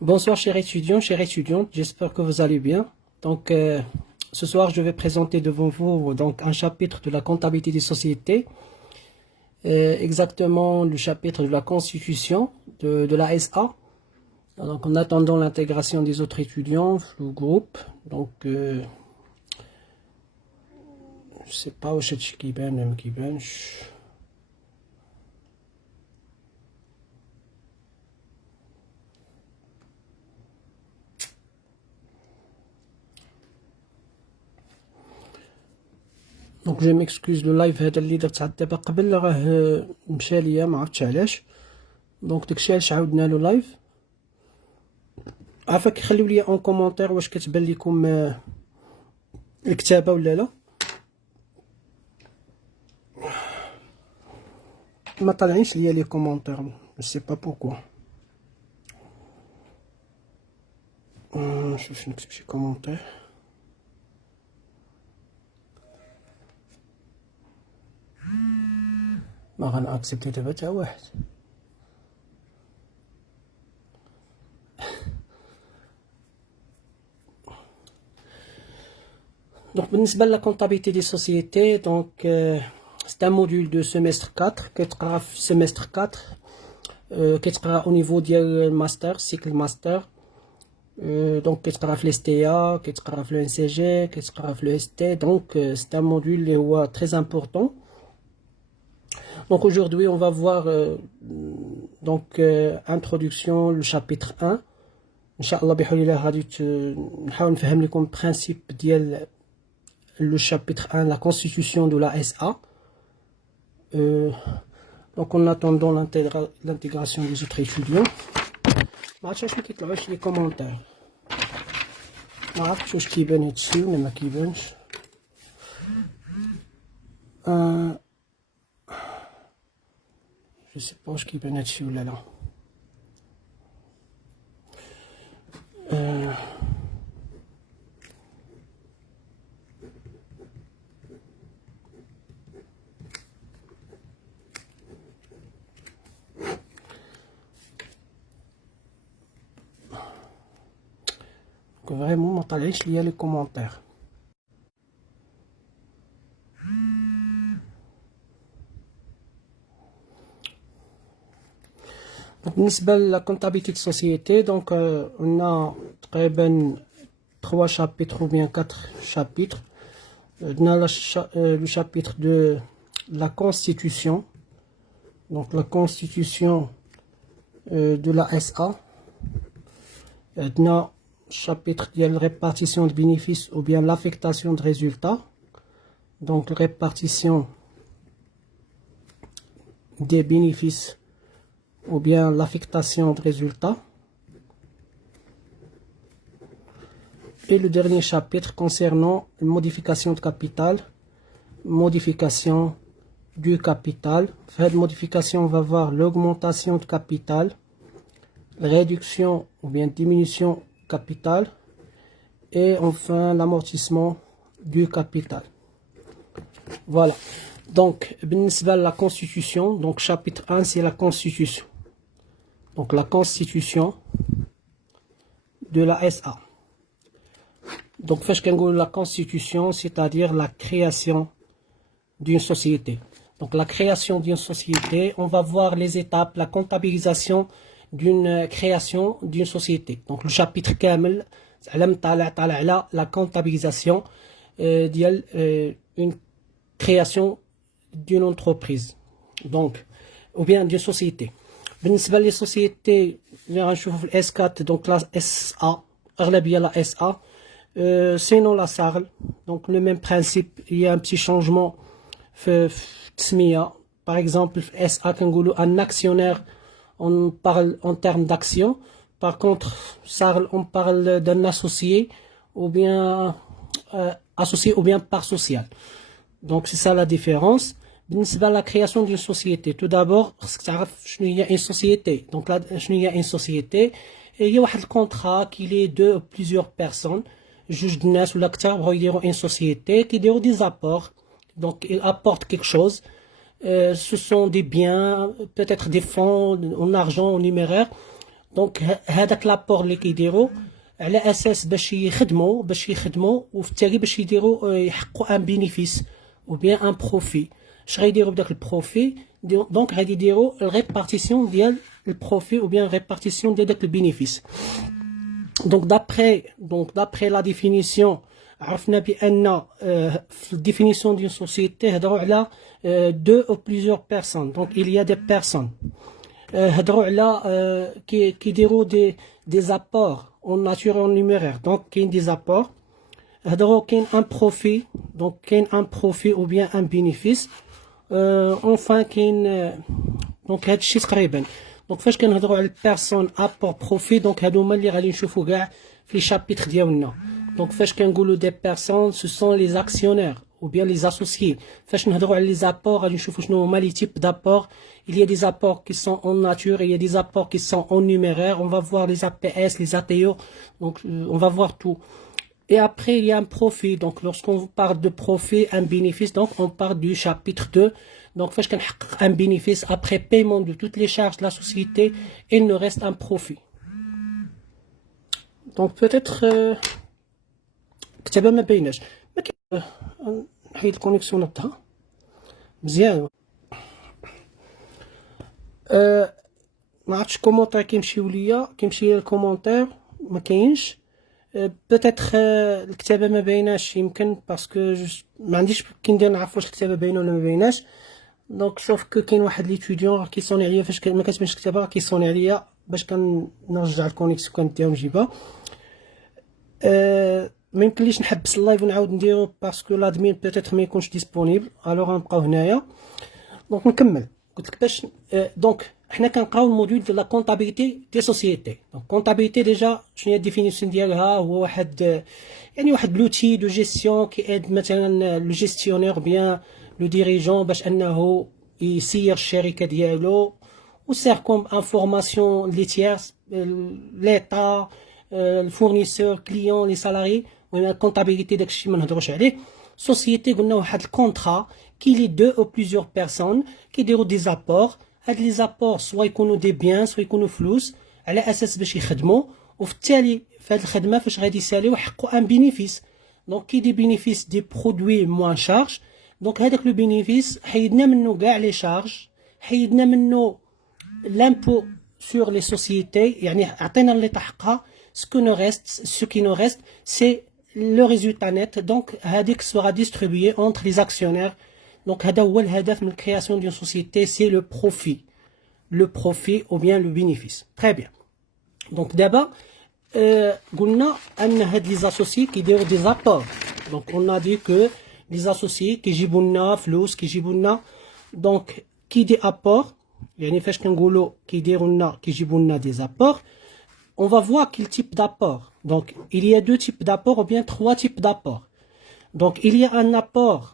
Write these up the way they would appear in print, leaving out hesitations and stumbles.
Bonsoir chers étudiants, chères étudiantes, j'espère que vous allez bien. Donc ce soir je vais présenter devant vous donc un chapitre de la comptabilité des sociétés, exactement le chapitre de la constitution de la SA. Donc en attendant l'intégration des autres étudiants au groupe, donc je sais pas où c'est qui ben. دونك جو ميكسكوز لو لايف هذا اللي درت عاد دابا قبل راه مشى ليا ما عرفتش علاش. دونك داكشي علاش عاودنا له لايف. عافاك خليو لي اون كومونتير واش كتبان لكم الكتابه ولا لا. ما طالعينش ليا لي كومونتير جو سي با بوركوا. نشوف نكتب شي كومونتير. ما غنأكسبتي دابا تا واحد. Donc, بالنسبة la comptabilité des sociétés, donc c'est un module de semestre 4 qui sera semestre 4 qui sera au niveau du master, cycle master. Donc qui sera le STA, qui sera le NCG, qui sera le ST. Donc c'est un module très important. Donc aujourd'hui on va voir donc introduction le chapitre 1. Inch'Allah بحول الله غادي نحاول نفهم لكم principe ديال le chapitre 1, la constitution de la SA. Donc en attendant l'intégration des autres étudiants, ما عرفتش واش كيطلعوش لي كومونتير. ما عرفتش واش كيبان هادشي ولا ما كيبانش. جو سي با واش كيبان هادشي ولا لا. Vraiment ما طالعينش ليا لي كومونتير. بالنسبة لا comptabilité de société, donc on a تقريبا 3 chapitres ou bien 4 chapitres. On a le chapitre de la constitution, donc la constitution de la SA. On a chapitre de la répartition de bénéfices ou bien l'affectation de résultats, donc répartition des bénéfices ou bien l'affectation de résultats. Et le dernier chapitre concernant une modification de capital, modification du capital. Cette modification, on va voir l'augmentation de capital, réduction ou bien diminution capital et enfin l'amortissement du capital. Voilà. Donc, la constitution, donc chapitre 1 c'est la constitution. Donc la constitution de la SA. Donc la constitution, c'est-à-dire la création d'une société. Donc la création d'une société, on va voir les étapes, la comptabilisation d'une création d'une société. Donc le chapitre كامل على la comptabilisation ديال une création d'une entreprise. Donc ou bien d'une société. بالنسبة les sociétés اللي غنشوفوا في S4 donc la SA أغلبية la SA. Sinon la SARL, donc le même principe, il y a un petit changement par exemple SA un actionnaire on parle en termes d'action, par contre SARL on parle d'un associé ou bien associé ou bien part sociale. Donc c'est ça la différence. بالنسبة à la création d'une société, tout d'abord خصك تعرف شنو هي une société. Donc là شنو هي une société, il y a واحد contrat qu'il est deux ou plusieurs personnes juge de nas ou l'acteur بغاو يديروا une société qui déroule des apports, donc ils apportent quelque chose. Ce sont des biens, peut-être des fonds en argent, en numéraire. دونك هذاك لابور اللي كيديروا على اساس باش يخدموا وفي التالي باش يديروا يحققوا ان بينيفيس ou bien un profit. اش غيديروا بداك البروفي؟ دونك غادي يديروا الريبارتيسيون ديال البروفي ou bien répartition ديال داك البينيفيس. Donc d'après la définition عرفنا بان في الديفينيسيون ديال سوسيتي هضروا على deux ou plusieurs personnes. Donc il y a des personnes هضروا على كيديروا des apports en nature et en numéraire. Donc كاين des apports هضروا كاين un profit. Donc كاين un profit ou bien un bénéfice. Enfin كاين donc هادشي تقريبا. دونك فاش كنهضروا على البيرسون ابور بروفي دونك هادو هما اللي غادي نشوفوا كاع في لي شابيتر ديالنا. دونك فاش كنقولوا دي بيرسون سو سون لي زاكسيونير ou bien les associés. فاش نهضروا على les apports غادي نشوفوا شنو هما لي تيب d'apports. Il y a des apports qui sont en nature et il y a des apports qui sont en numéraire. On va voir les APS, les ATO. Donc on va voir tout. Et après il y a un profit. Donc lorsqu'on parle de profit, un bénéfice, donc on parle du chapitre 2. Donc فاش كنحقق un bénéfice après paiement de toutes les charges de la société, il nous reste un profit. Donc peut-être كتابة ما بيناش. نحيد الكونيكسيون نبتها مزيان. ما عرفتش كومونتير كيمشيو ليا الكومونتير ما كاينش. بوتيتر الكتابه ما بايناش يمكن باسكو ما عنديش كي ندير نعرف واش الكتابه باينه ولا ما بايناش. دونك شوف كاين واحد ليتوديون كيصوني عليا فاش ما كتبانش الكتابه كيصوني عليا باش كنرجع الكونيكسيون كنديها ونجيبها. ما يمكنليش نحبس اللايف ونعاود نديرو باسكو لادمين بوتيتر ما يكونش ديسپونيبل. الوغ غنبقاو هنايا. دونك نكمل. قلت لك باش دونك حنا كنقراو الموديول ديال لا كونطابيليتي دي سوسيتي. دونك كونطابيليتي ديجا شنو هي الديفينيسيون ديالها؟ هو واحد يعني واحد لوتي دو جيستيون كيأيد مثلا لو جيستيونير بيان لو ديريجون باش انه يسير الشركه ديالو و سير كوم انفورماسيون لي تيرس ليتا الفورنيسور كليون لي سالاري. المهم الكونطابيليتي داكشي ما نهضروش عليه. سوسيتي قلنا واحد الكونطرا كي لي دو او بليزيور بيرسون كيديروا دي زابور. هاد لي زابور سوا يكونوا دي بيان سوا يكونوا فلوس على اساس باش يخدموا وفي التالي في هاد الخدمه فاش غادي يساليو يحققوا ان بينيفيس. دونك كي دي بينيفيس دي برودوي موان شارج. دونك هذاك لو بينيفيس حيدنا منه كاع لي شارج حيدنا منه لامبو سور لي سوسيتي يعني عطينا اللي تحقها ce qui nous reste c'est le résultat net. Donc هذيك sera distribué entre les actionnaires. Donc هذا هو الهدف من création d'une société, c'est le profit ou bien le bénéfice. Très bien. Donc d'abord قلنا ان هاد les associés كيديروا des apports. Donc on a dit que les associés كيجيبوا لنا فلوس كيجيبوا لنا. donc كي دي apport يعني فاش كنقولوا كيديروا لنا كيجيبوا لنا des apports. On va voir quel type d'apport. Donc, il y a deux types d'apport ou bien trois types d'apport. Donc, il y a un apport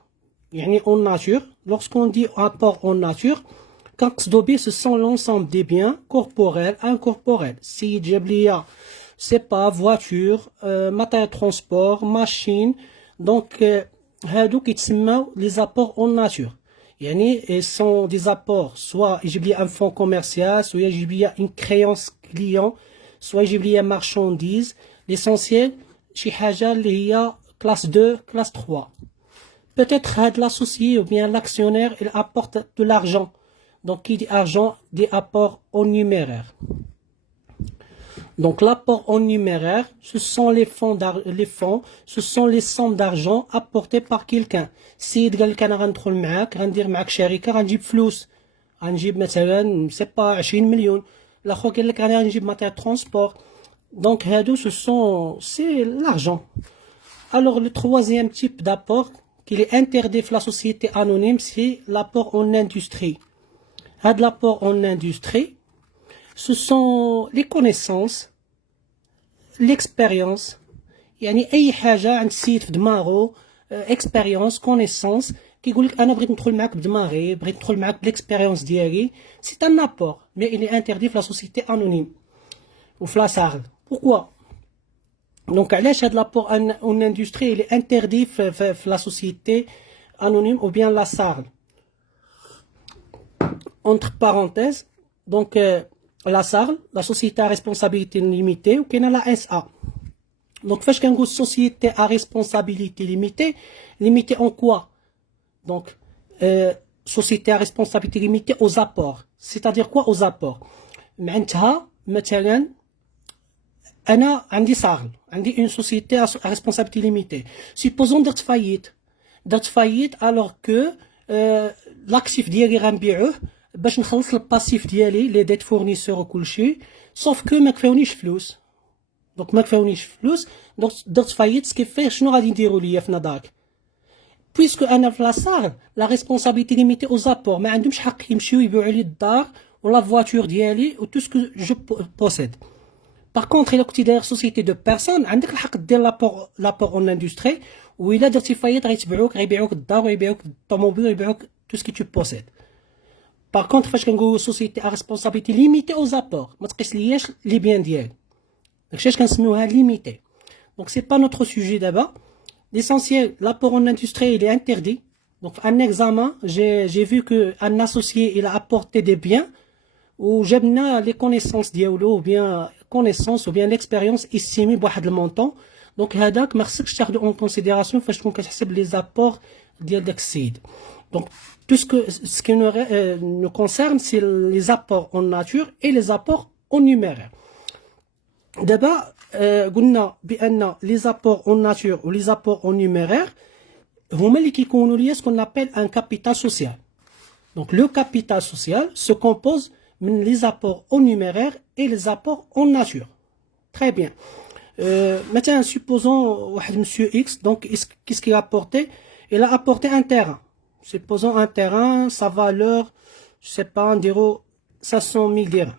en nature. Lorsqu'on dit apport en nature, ce sont l'ensemble des biens corporels, incorporels. Si Jablia, c'est pas voiture, matériel de transport, machine. Donc, les apports en nature. Ils sont des apports, soit il y a un fonds commercial, soit il y a une créance client, soit يجيب لي marchandise. l'essentiel شي حاجه اللي هي classe 2 classe 3. peut-être هاد l'associé ou bien l'actionnaire il apporte de l'argent. donc qui dit argent dit apport en numéraire. donc l'apport en numéraire ce sont les fonds ce sont les sommes d'argent apportées par quelqu'un. السيد قال لك انا غندخل معاك غندير معاك شركه غنجيب فلوس غنجيب مثلا سي با 20 مليون. الاخر قال لك انا نجيب ماتير ترونسبور. دونك هادو c'est l'argent. alors le troisième type d'apport qui est interdit dans la société anonyme c'est l'apport en industrie. هاد l'apport en industrie ce sont les connaissances l'expérience يعني اي حاجه عند السيد في دماغه expérience connaissance كيقول لك انا بغيت ندخل معاك بدماغي بغيت ندخل معاك بالاكسبيريونس ديالي. سي ان ابور مي il est interdit في لا سوسيتي انونيم وفي لا سارل. pourquoi دونك علاش هاد لابور ان اندستري il est interdit في لا سوسيتي انونيم ou bien la SARL. entre parenthèses donc la SARL, la société à responsabilité limitée, ou qu'il y a la SA. Donc, faites qu'une société à responsabilité limitée, limitée en quoi? Donc, société à responsabilité limitée aux apports. C'est-à-dire quoi aux apports? معناتها مثلا انا عندي صاغل عندي une société à responsabilité limitée. Supposons درت فايت alors que l'actif ديالي غنبيعوه باش نخلص الباسيف ديالي لي ديت فورنيسور وكلشي sauf que ما كفاونيش فلوس. دونك ما كفاونيش فلوس دونك درت فايت سكيفي شنو غادي نديروا ليا في نظرك؟ بويسكو انا في لاصاغ لا ريسبونسابيلتي ليميتي او زابور ما عندهمش حق يمشيو يبيعوا لي الدار ولا فواتور ديالي و تو سكو جو بوسيد. باغ كونطخ الا كنتي داير سوسيتي دو بيرسون عندك الحق دير لابور اون اندستري وإلا درتي فايت غيتبعوك غيبيعوك الدار ويبيعوك الطوموبيل ويبيعوك تو سكي تو بوسيد. باغ كونطخ فاش كنقولوا سوسيتي ا ريسبونسابيلتي ليميتي او زابور ما تقيس لياش لي بيان ديالي داكشي اش كنسميوها ليميتي. دونك سي با نوتر سوجي دابا. L'essentiel, l'apport en industrie, il est interdit. Donc, un examen, j'ai vu qu'un associé, il a apporté des biens où j'aime les connaissances diaolo, ou bien connaissances, ou bien l'expérience estimée par le montant. Donc, hadak, merci que je t'ai en considération, faut que je fasse les apports d'Aldaxid. Donc, tout ce qui nous concerne, c'est les apports en nature et les apports en numéraire. D'abord, قلنا بأن les apports en nature ou les apports en numéraire هما اللي كيكونوا ليا ce qu'on appelle un capital social. Donc le capital social se compose من les apports en numéraire et les apports en nature. Très bien. Maintenant supposons واحد monsieur X, donc qu'est-ce qu'il a apporté? Il a apporté un terrain. Supposons un terrain, sa valeur, je sais pas, on dirait 500 000 dirhams.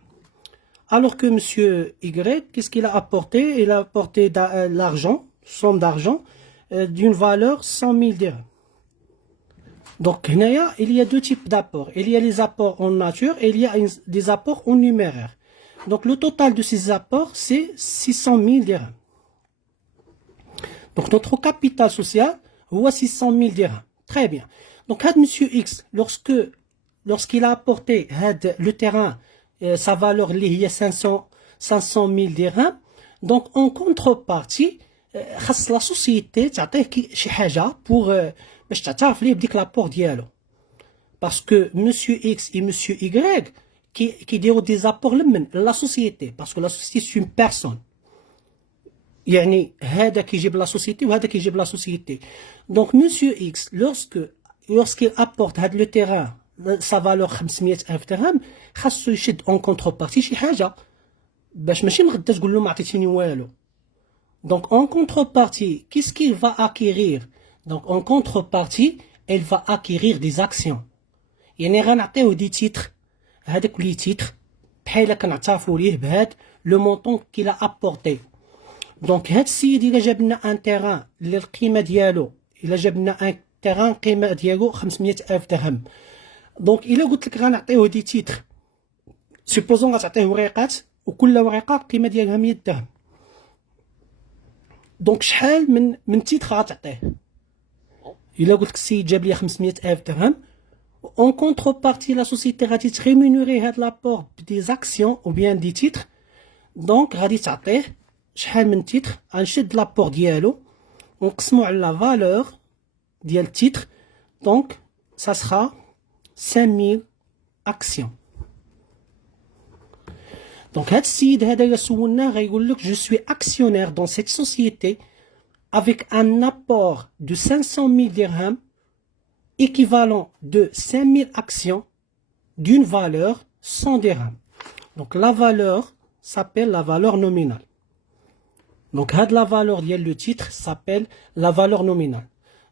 Alors que monsieur Y, qu'est-ce qu'il a apporté? Il a apporté de l'argent, somme d'argent, d'une valeur 100 000 dirhams. Donc, il y a deux types d'apports. Il y a les apports en nature et il y a des apports en numéraire. Donc, le total de ces apports, c'est 600 000 dirhams. Donc, notre capital social, voit 600 000 dirhams. Très bien. Donc, monsieur X, lorsqu'il a apporté le terrain, sa valeur liée à 500 000 dirhams, donc en contrepartie la société تعطيه شي حاجه pour باش تعترف ليه بديك لابور ديالو parce que monsieur X et monsieur Y qui ديروا des apports لمن la société parce que la société c'est une personne يعني هذا كيجيب la société وهذا كيجيب la société. Donc monsieur X lorsqu'il apporte هذا le terrain sa valeur 500,000 درهم خاصو يشد اون كونتربارتي شي حاجه باش ماشي من غدا تقول له ما عطيتيني والو. Donc en contrepartie, qu'est-ce qu'il va acquérir? Donc en contrepartie, elle va acquérir des actions. يعني غنعطيوه دي تيتر هذاك لي تيتر بحال كنعترفوا ليه بهاد لو مونطون كيلا ابورتي. دونك هاد السيد الا جاب لنا ان تيران اللي القيمه ديالو الا جاب لنا ان تيران قيمه ديالو 500,000 درهم. دونك الا قلت لك غنعطيوه دي تيتر سوبوزون غتعطيه وريقات وكل ورقه القيمه ديالها 100 درهم. دونك شحال من تيتر غتعطيه؟ الا قلت لك السيد جاب لي 500,000 درهم اون كونتربارتي لا سوسيتي غادي تريمونوري هاد لابور بدي زاكسيون او بيان دي تيتر. دونك غادي تعطيه شحال من تيتر غنشد لابور ديالو ونقسمو على لا فالور ديال التيتر. دونك ça sera 5000 actions. Donc هاد السيد هذا الا سولناه غيقول لك je suis actionnaire dans cette société avec un apport de 500,000 dirhams équivalent de 5000 actions d'une valeur 100 dirhams. Donc la valeur s'appelle la valeur nominale. Donc la valeur ديال le titre s'appelle la valeur nominale.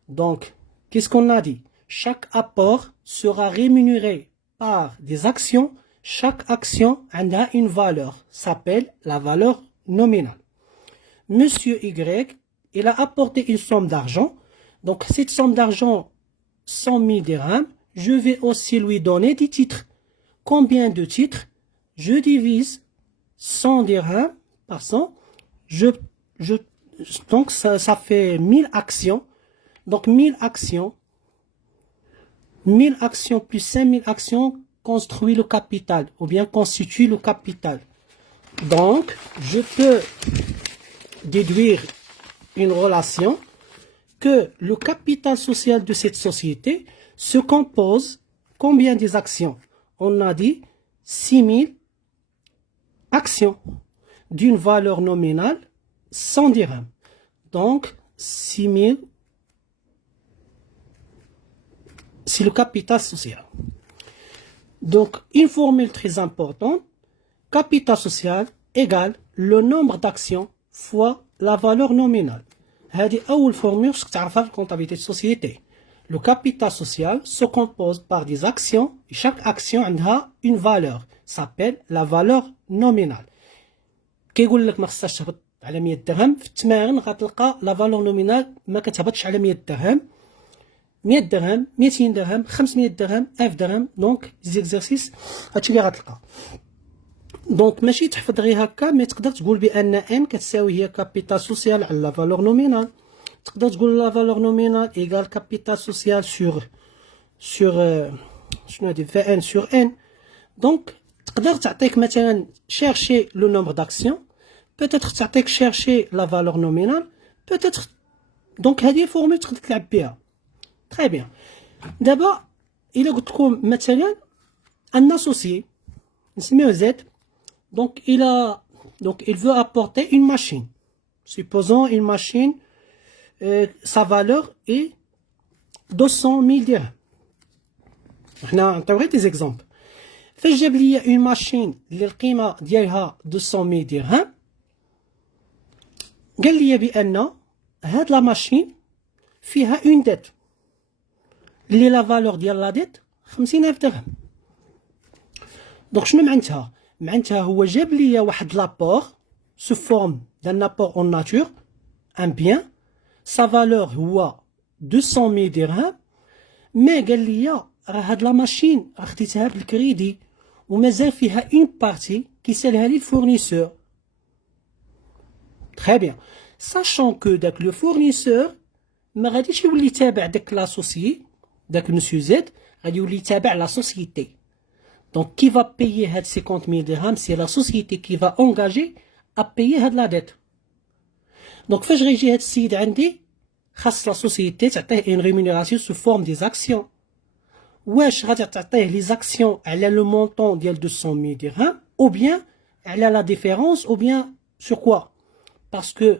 Donc qu'est-ce qu'on a dit? Chaque apport sera rémunéré par des actions. Chaque action a une valeur, s'appelle la valeur nominale. Monsieur Y, il a apporté une somme d'argent. Donc cette somme d'argent, 100 000 dirhams, je vais aussi lui donner des titres. Combien de titres? Je divise 100 dirhams par 100. Donc ça fait 1000 actions. Donc 1000 actions. 1000 actions plus 5000 actions, construit le capital ou bien constitue le capital. Donc, je peux déduire une relation que le capital social de cette société se compose combien des actions? On a dit 6000 actions d'une valeur nominale 100 dirhams. Donc, 6000, c'est le capital social. Donc, une formule très importante, capital social égale le nombre d'actions fois la valeur nominale. هذه أول formule que تعرفها في comptabilité de société. Le capital social se compose par des actions et chaque action عندها une valeur. S'appelle la valeur nominale. كيقول لك ما خصهاش تهبط على 100 درهم في التمارين غتلقى لا فالور نومينال ما كتهبطش على 100 درهم 100 درهم 200 درهم 500 درهم 1000 درهم دونك زيكزارسيس هادشي اللي غتلقى دونك ماشي تحفظ غير هكا مي تقدر تقول بان ان كتساوي هي كابيتال سوسيال على لا فالور نومينال تقدر تقول لا فالور نومينال ايغال كابيتال سوسيال سور شنو هادي في ان سور ان دونك تقدر تعطيك مثلا chercher le nombre d'actions peut-être تعطيك chercher la valeur nominale peut-être donc هذه فورمول تقدر تلعب بها très bien دابا الا قلت لكم مثلا ان associé نسميوه زد donc il veut apporter une machine supposons une machine sa valeur est 200 000 dirhams حنا نعطيو غير des exemples فاش جاب لي اون ماشين اللي القيمه ديالها 200 درهم قال لي بان هاد لا ماشين فيها اون ديت اللي لا فالور ديال لا ديت 50000 درهم دونك شنو معناتها هو جاب لي واحد لابور سو فورم دان لابور اون ناتور ان بيان سا فالور هو 200 درهم مي قال لي راه هاد لا ماشين راه خديتها بالكريدي ومازال فيها اون بارتي كيسالها لي الفورنيسور تري بيان ساشون كو داك لو فورنيسور ما غاديش يولي تابع داك لاسوسيي داك مسيو زيد غادي يولي تابع لا سوسيتي دونك كي فا بايي هاد 50000 درهم سي لا سوسيتي كي فا اونغاجي ا بايي هاد لا ديت دونك فاش غيجي هاد السيد عندي خاص لا سوسيتي تعطيه اون ريمونيراسيون سو فورم دي زاكسيون واش غادي تعطيه لي زاكسيون على لو مونطون ديال 200000 درهم او بيان على لا ديفيرونس او بيان سور كوا باسكو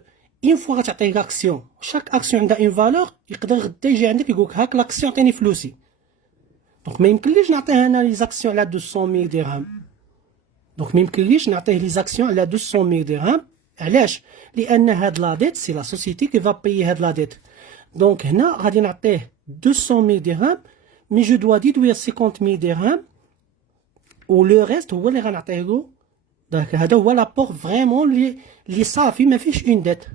اون فوا غتعطيه لاكسيون شاك اكسيون عندها اون فالور يقدر غدا يجي عندك يقولك هاك لاكسيون عطيني فلوسي دونك ما يمكنليش نعطيه انا لي زاكسيون على 200000 درهم دونك ما يمكنليش نعطيه لي زاكسيون على 200000 درهم علاش لان هاد لا ديت سي لا سوسيتي كي فا بايي هاد لا ديت دونك هنا غادي نعطيه 200000 درهم مي جو دوا ديدوير 50000 درهم و لو ريست هو اللي غنعطيه له داك هذا هو لابور فريمون اللي صافي ما فيهش اون ديت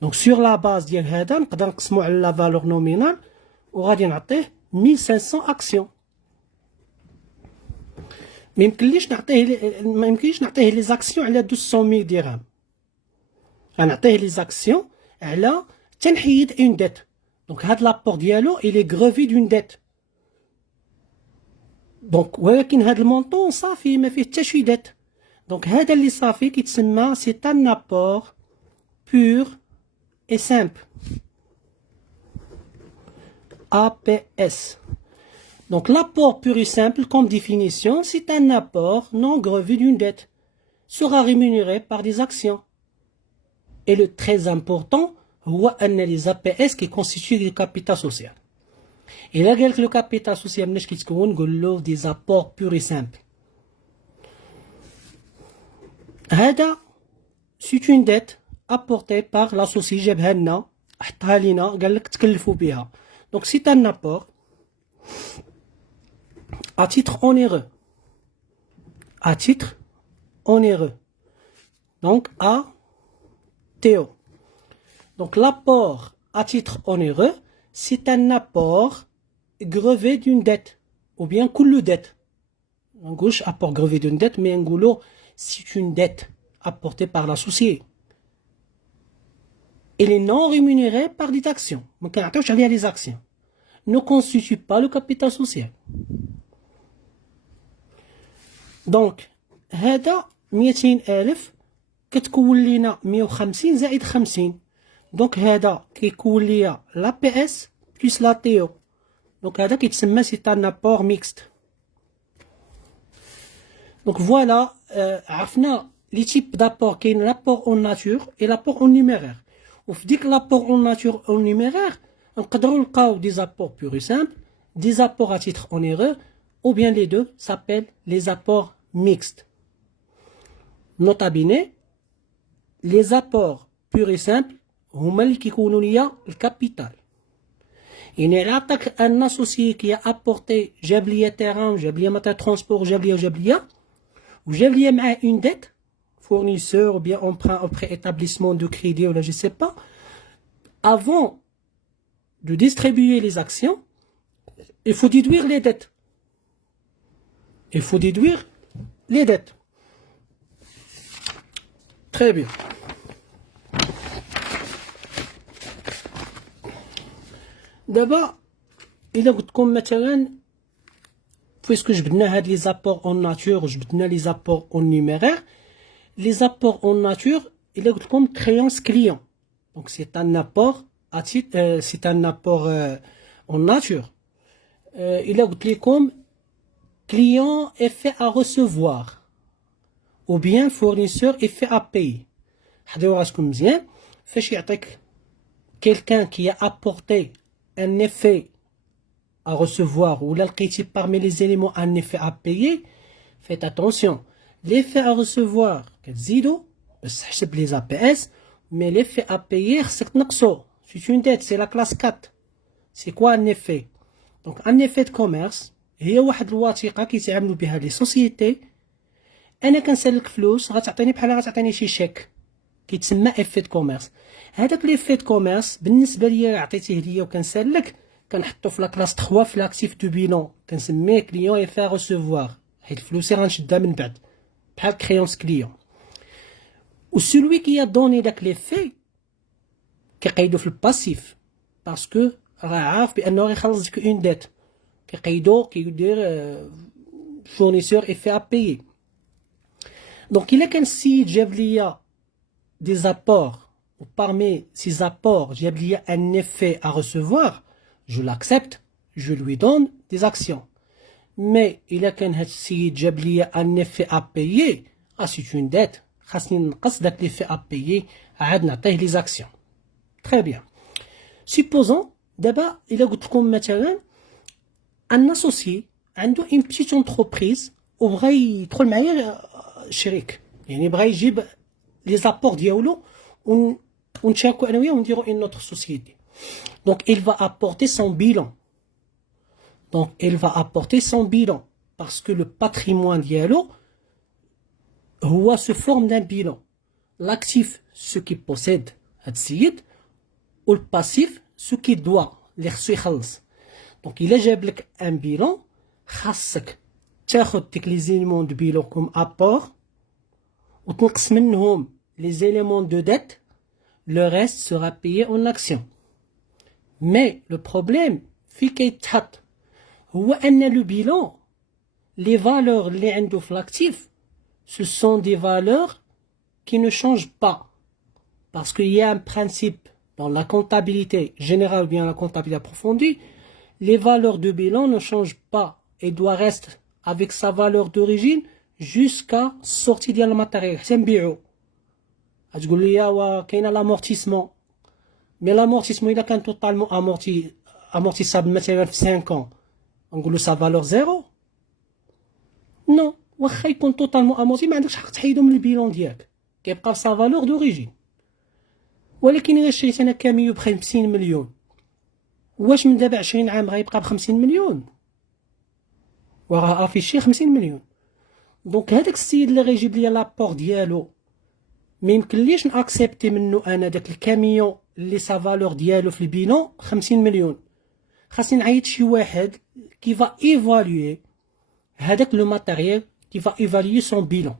دونك سور لا باز ديال هذا نقدر نقسمو على لا فالور نومينال وغادي نعطيه 1500 اكسيون ما يمكنليش نعطيه لي زاكسيون على 200000 درهم غنعطيه لي زاكسيون على تنحيد اون ديت دونك هاد لابور ديالو الي غروفي دون ديت دونك ولكن هاد المونطون صافي ما فيه حتى شي ديت دونك هذا اللي صافي كيتسمى سي ان ابور بور اي سامبل APS. Donc l'apport pur et simple comme définition, c'est un apport non grevé d'une dette, sera rémunéré par des actions. Et le très important, هو أن les APS qui constituent le capital social. Et là, le capital social, مناش كيتكون نقول له des apports purs et simples. هذا c'est une dette apportée par l'associé جابها لنا حطها لينا قال لك تكلفوا بها. Donc c'est un apport à titre onéreux. À titre onéreux. Donc à Théo. Donc l'apport à titre onéreux, c'est un apport grevé d'une dette. Ou bien كل dette. En gauche, apport grevé d'une dette, mais en gauche, c'est une dette apportée par l'associé. Elle est non rémunérée par des actions. Donc, on a les actions. Ne constitue pas le capital social. دونك هذا 200,000 كتكون لينا 150 زائد 50. دونك هذا كيكون ليا لا بي اس بلس لا تي او. دونك هذا كيتسمى سي ان ابور ميكست. دونك فوالا عرفنا لي تيب دابور. كاين لابور اون ناتور اي لابور اون نيميرير. وفي ديك لابور اون ناتور اون نيميرير نقدروا نلقاو دي زابور بور سامبل, des apports à titre onéreux, ou bien les deux s'appellent les apports mixtes. Nota bene, les apports purs et simples هما اللي كيكونوا ليا الكابيتال. يعني عطاك ان اسوسيي كي ابورتي جاب ليا تيران, جاب ليا ماتير ترونسبور, جاب ليا وجاب ليا معاه اون ديت fournisseur ou bien emprunt auprès établissement de crédit ou là je sais pas. Avant de distribuer les actions, il faut déduire les dettes. Il faut déduire les dettes. Très bien. D'abord, il a comme مثلا puisque جبدنا هاد les apports en nature وجبدنا les apports en numéraire, les apports en nature, il a comme créance client. Donc c'est un apport à titre, c'est un apport en nature. Il a comme client effet à recevoir ou bien fournisseur effet à payer. حضروا راسكم مزيان فاش يعطيك quelqu'un qui a apporté un effet à recevoir ou là لقيتي parmi les éléments un effet à payer, faites attention. L'effet à recevoir كتزيدو باش تحسب les APS, mais l'effet à payer خصك تنقصو. C'est une dette, c'est la classe 4. C'est quoi un effet? Donc un effet de commerce هي واحد الوثيقه كيتعاملوا بها لي سوسيتي. انا كنسلك فلوس غتعطيني بحال غتعطيني شي شيك كيتسمى افي دو كوميرس. هذاك ليفي دو كوميرس بالنسبه ليا عطيتيه ليا وكنسلك كنحطو في لا كلاس 3 في لاكتيف دو بيلون كنسميه كليون افي ريسيفوار حيت فلوسي غنشدها من بعد بحال كريونس كليون. و سولوي كي دوني داك ليفي كيقيدو في الباسيف باسكو راه عارف بانه غيخلص ديك اون ديت كيقيدو كيدير فورنيسور افي ا بايي. دونك الا كان السيد جاب ليا des apports, ou parmi ces apports, j'ai lié un effet à recevoir, je l'accepte, je lui donne des actions. Mais il y a qu'un j'ai lié un effet à payer, c'est une dette, l'effet à payer, les actions. Très bien. Supposons, d'abord, il y a مثلا un associé, une petite entreprise, وبغى يدخل معايا شريك، يعني بغى يجيب les apports ديالو ونشاركوا انا وياه ونديروا une autre société. Donc il va apporter son bilan. Donc il va apporter son bilan parce que le patrimoine dialo هو se forme d'un bilan. L'actif ce qui possède هاد السيد و le passif ce qui doit اللي خصو يخلص. Donc il جاب لك un bilan خاصك تاخد ديك les éléments de bilan comme apport وتنقص منهم les éléments de dette, le reste sera payé en action. Mais le problème, le bilan, les valeurs les l'actif, ce sont des valeurs qui ne changent pas. Parce qu'il y a un principe dans la comptabilité générale ou bien la comptabilité approfondie, les valeurs de bilan ne changent pas et doivent rester avec sa valeur d'origine jusqu'à sortie de la matériel. C'est un bio. تقول لي وكاينه لامورتيسمون مي لامورتيسمون الا كان توتالمون امورتيسابل مثلا في 5 ans نقولوا سا فالور زيرو نو. واخا يكون توتالمون امورتي ما عندكش حق تحيدو من البيلون ديالك كيبقى في سا فالور دوريجين. ولكن الا شريت انا كاميو ب 50 مليون واش من دابا 20 عام غيبقى ب 50 مليون وراه افيشي 50 مليون. دونك هذاك السيد اللي غيجيب لي لابور ديالو ما يمكنليش ناكسبتي منه انا داك الكاميون اللي سا فالور ديالو في البيلون 50 مليون. خاصني نعيط شي واحد كي فا ايفالوي هذاك لو ماتيريال كي فا ايفالوي سون بيلون.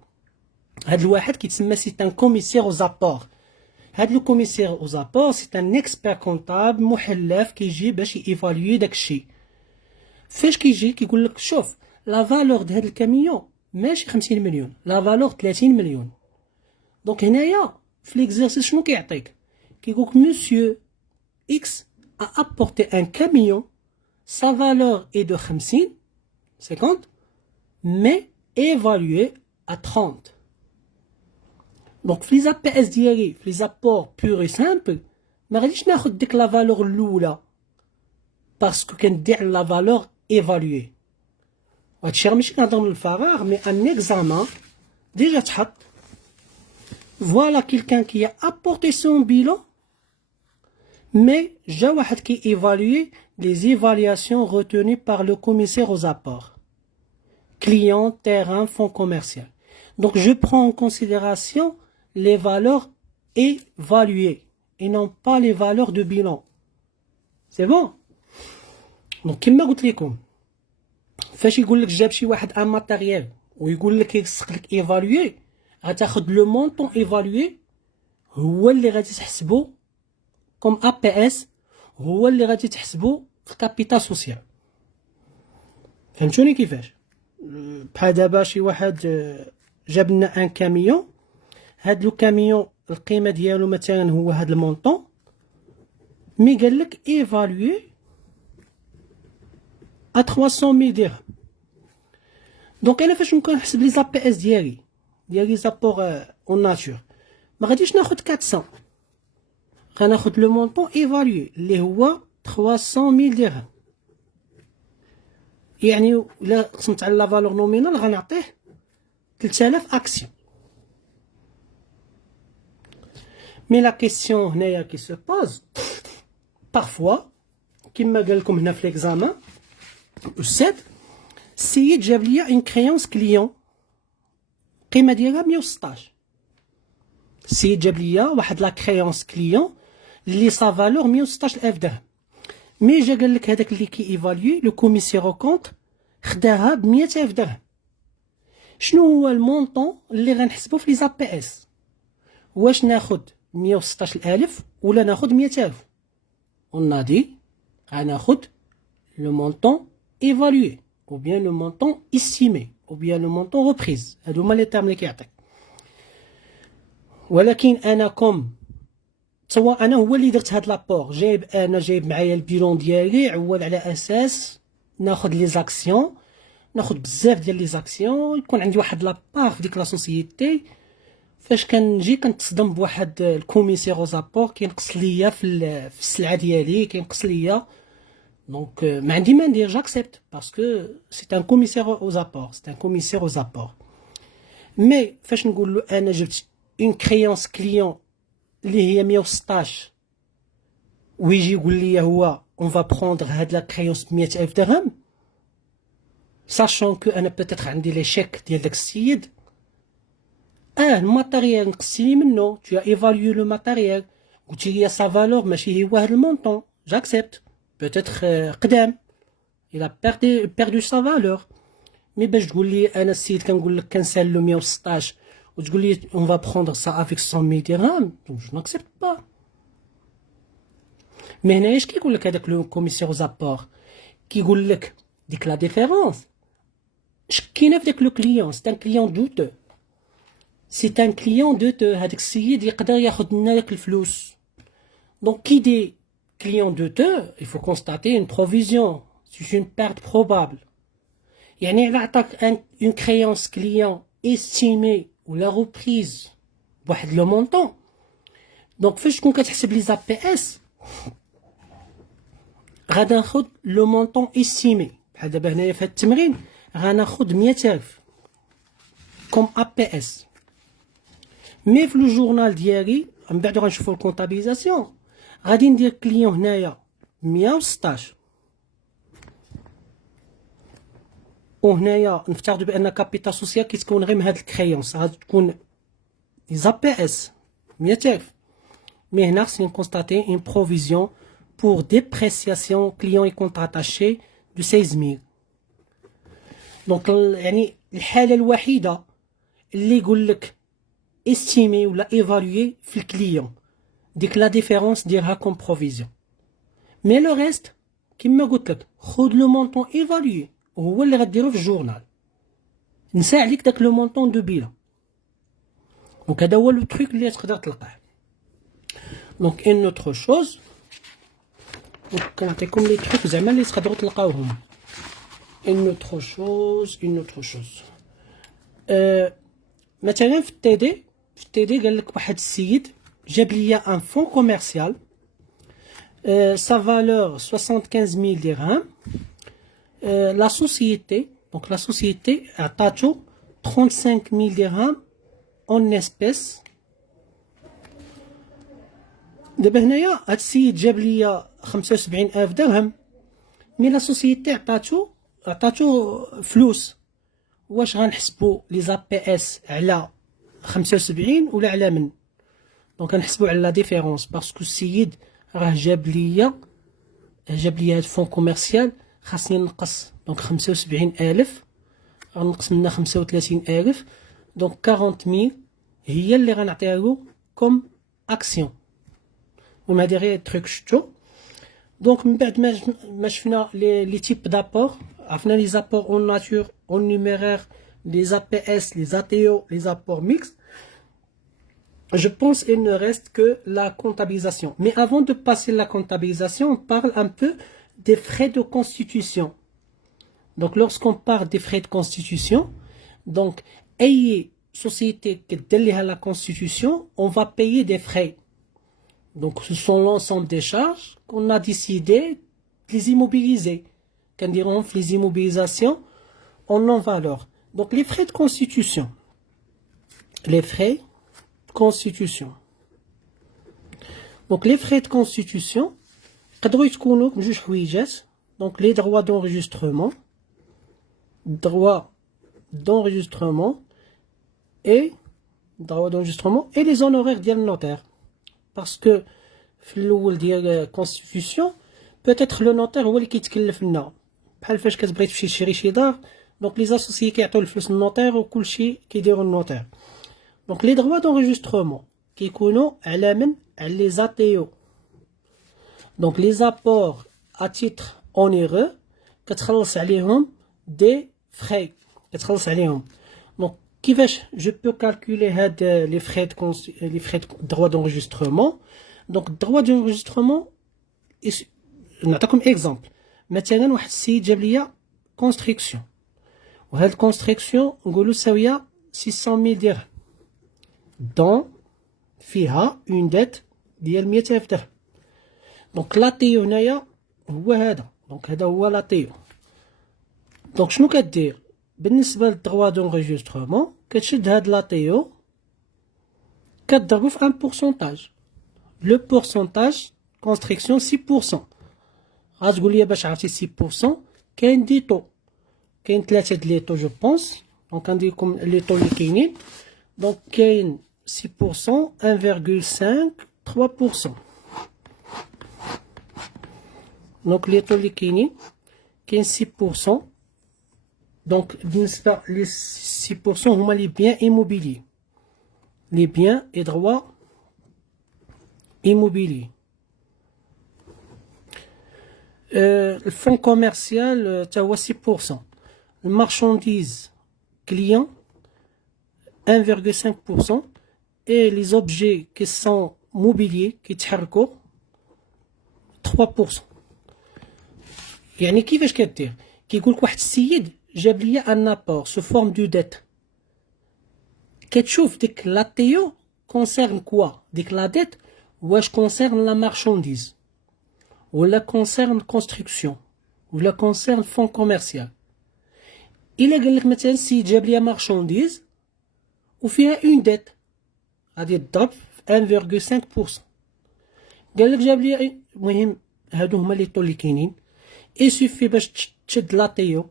هاد الواحد كيتسمى سي ان كوميسير او زابور. هاد لو كوميسير او زابور سي ان اكسبير كونطابل محلف كيجي باش ايفالوي داك الشيء. فاش كيجي كيقول لك شوف لا فالور د هاد الكاميون ماشي 50 مليون، لا فالور 30 مليون. دونك هنايا في ليكزيرسيس شنو كيعطيك؟ كيقولك مسيو اكس a apporté un camion, sa valeur est de 50 mais évalué à 30. Donc في les APS ديالي في les apports purs et simples ما غاديش ناخد ديك لا فالور الاولى باسكو كندير لا فالور ايفالوي. هادشي راه ماشي كنهضر من الفراغ، مي ان اكزامان ديجا تحط فوالا كيلكان كي apporté son bilan mais جا واحد كي évaluer les évaluations retenues par le commissaire aux apports. Client, terrain, fonds commercial. Donc je prends en considération les valeurs évaluées et non pas les valeurs de bilan. C'est bon? Donc كما قلت لكم فاش يقول لك جاب شي واحد ان ماتيريال ويقول لك يسق لك ايفالوي، غتاخد لو مونطون ايفالوي هو اللي غادي تحسبو كوم ا بي اس، هو اللي غادي تحسبو في الكابيتال سوسيال. فهمتوني كيفاش؟ بحال دابا شي واحد جاب لنا ان كاميون، هاد لو كاميون القيمه ديالو مثلا هو هاد المونطون، مي قال لك ايفالوي ا 300,000 درهم. دونك انا فاش نكون نحسب لي زابي اس ديالي لي زابور اون ناتور، ما غاديش ناخد 400، غناخد لو مونطون ايفالوي اللي هو 300,000 درهم. يعني الا قسمت على لا فالور نومينال غنعطيه 3000 اكسيون. مي لا كيسيون هنايا كي سو بوز بارفوا كيما قال لكم هنا في ليكزامان السيد، السيد جاب ليا اون كريونس كليون القيمه ديالها 116. السيد جاب ليا واحد لا كريونس كليون اللي سا فالور 116,000 درهم، مي جا قال لك هذاك اللي كي ايفالوي لو كوميسير او كونت خداها ب 100,000 درهم. شنو هو المونطون اللي غنحسبو في لي زابي اس؟ واش ناخد 116,000 ولا ناخد 100,000؟ اون دي غناخد لو مونطون évalué ou bien le montant estimé ou bien le montant reprise. هادو هما لي تيرم اللي كيعطيك. ولكن انا كوم سواء انا هو اللي درت هاد لابور، جايب معايا البيلون ديالي عوال على اساس ناخد لي زاكسيون، ناخد بزاف ديال لي زاكسيون، يكون عندي واحد لابار في ديك لا سوسيتي. فاش كنجي كنتصدم بواحد الكوميسير او زابور كينقص ليا في السلعه ديالي، كينقص ليا. Donc, ما عندي ما ندير، j'accepte parce que c'est un commissaire aux apports, c'est un commissaire aux apports. Mais فاش نقول له انا جبت une créance client اللي هي 116 ويجي يقول لي هو on va prendre هاد لا créance ب 100,000 درهم، sachant que انا peut-être عندي لي شيك ديال داك السيد. الماتيريال نقصتي لي منه، tu as évalué le matériel، قلتي لي sa valeur ماشي هو هاد المونطون، j'accepte. peut-être قدام il a perdu sa valeur. مي باش تقول لي انا السيد كنقول لك كنسالو 116 وتقول لي on va prendre ça avec 100,000 dirhams، donc je n'accepte pas. مي هنا اش كيقول لك هذاك لو كوميسير زابور؟ كيقول لك ديك لا ديفيرونس كاينه في داك لو كليون، سي ان كليون دوتو، سي ان كليون دوتو. هذاك السيد يقدر ياخذ لنا داك الفلوس. دونك كي دي client douteux, il faut constater une provision, c'est une perte probable. يعني إلا عطاك une créance client estimée ou la reprise بواحد لو مونطون، دونك فاش تكون كتحسب لي زابي اس غادي ناخد لو مونطون estimé. بحال دابا هنايا في هاد التمرين غناخد 100,000 كوم ا بي اس. مي في لو جورنال ديالي من بعد غنشوفو الكونطابيزاسيون، غادي ندير كليون هنايا 116 وهنايا نفترض بان كابيتال سوسيال كيتكون غير من هاد الكريونس، غادي تكون لي زابي اس 100,000. مي هنا خصني نكونستاتي اون بروفيزيون بور ديبريسياسيون كليون اي كونت اتاشي دو 16,000. دونك يعني الحاله الوحيده اللي يقول لك استيمي ولا ايفالوي في الكليون ديك لا ديفيرونس ديرها كوم بروفيزيون. مي لو ريست كيما قلت لك خذ لو مونطون ايفالوي وهو اللي غديرو في الجورنال. نسى عليك داك لو مونطون دو بيلان. دونك هذا هو لو تروك اللي تقدر تلقاه. دونك ان اوتر شوز، دونك كنعطيكم لي تروك زعما اللي تقدروا تلقاوهم. ان اوتر شوز، ان اوتر شوز. مثلا في التي دي قال لك واحد السيد جاب ليا ان فون كوميرسيال، sa valeur 75 000 dirhams. La société, donc la société a tacho 35 000 dirhams en espèces. دابا هنايا هاد السيد جاب ليا 75,000 درهم، مي لا سوسيتي عطاتو فلوس. واش غنحسبوا لي زابي اس على 75 ولا على من؟ دونك غنحسبوا على لا ديفيرونس، باسكو السيد راه جاب ليا هاد فون كوميرسيال، خاصني نقص. دونك 75,000 غنقص منها 35,000، دونك 40,000 هي اللي غنعطيها له كوم اكسيون. ومع هادي غير تروك شفتو. دونك من بعد ما شفنا لي تيب دابور، عرفنا لي زابور اون ناتور، اون نيميرير، لي زابي اس، لي زاتيو، لي زابور ميكس. Je pense qu'il ne reste que la comptabilisation. Mais avant de passer la comptabilisation, on parle un peu des frais de constitution. Donc, lorsqu'on parle des frais de constitution, donc, ayez société qui délie la constitution, on va payer des frais. Donc, ce sont l'ensemble des charges qu'on a décidé de les immobiliser. Quand diront les immobilisations en non-valeur. Donc, les frais de constitution. Les frais constitution. Donc les frais de constitution يقدروا يكونوا بجوج حويجات. Donc les droits d'enregistrement et les honoraires ديال النوتير. parce que في الاول ديال constitution peut-être le notaire هو اللي كيتكلف لنا، بحال فاش كتبغي تمشي تشري شي دار، دونك لي اسوسيي كيعطيو الفلوس للنوتير وكلشي كيديروا النوتير. Donc les droits d'enregistrement qui connaissent à les ATO. Donc les apports à titre onéreux كتخلص عليهم des frais. Donc je peux calculer les frais de droits d'enregistrement. Donc droit d'enregistrement نعطيكم exemple. مثلا واحد السيد جاب ليا construction، وهاد الكونستركسيون نقولوا ساويه 600,000 درهم، دون فيها اون ديت ديال 100,000 درهم. دونك لاتيو هنايا هو هذا، دونك هذا هو لاتيو. دونك شنو كدير بالنسبه للدروا دونغيجسترومون؟ كتشد هاد لاتيو كتضربو في ان بورسونتاج. لو بورسونتاج كونستركسيون 6%. غتقول لي باش عرفتي 6%؟ كاين دي طو، كاين 3 د لي طو جو بونس. دونك غندير لكم لي طو اللي كاينين. دونك كاين 6%، 1,5، 3%. دونك لي طو اللي كاينين كاين 6%. دونك بالنسبه لي 6% هما لي بيان ايموبيلي، لي بيان اي دروا ايموبيلي. الفون كوميرسيال تا هو 6%. المارشانديز كليون 1,5%. et les objets qui sont mobiliers qui يتحركوا 3%. يعني كيفاش كدير؟ كيقول لك واحد السيد جاب ليا ان ابور سو فورم دو ديت. كتشوف ديك لاتيو كونسيرن كوا، ديك لا ديت واش كونسيرن لا مارشانديز ولا كونسيرن كونستركسيون ولا كونسيرن فون كوميرسيال. الا قال لك مثلا السيد جاب ليا مارشانديز وفيها اون ديت، غادي تضرب في 1,5%. قال لك جاب لي، المهم هادو هما لي طو اللي كاينين. اي سوفي باش تشد لاتيو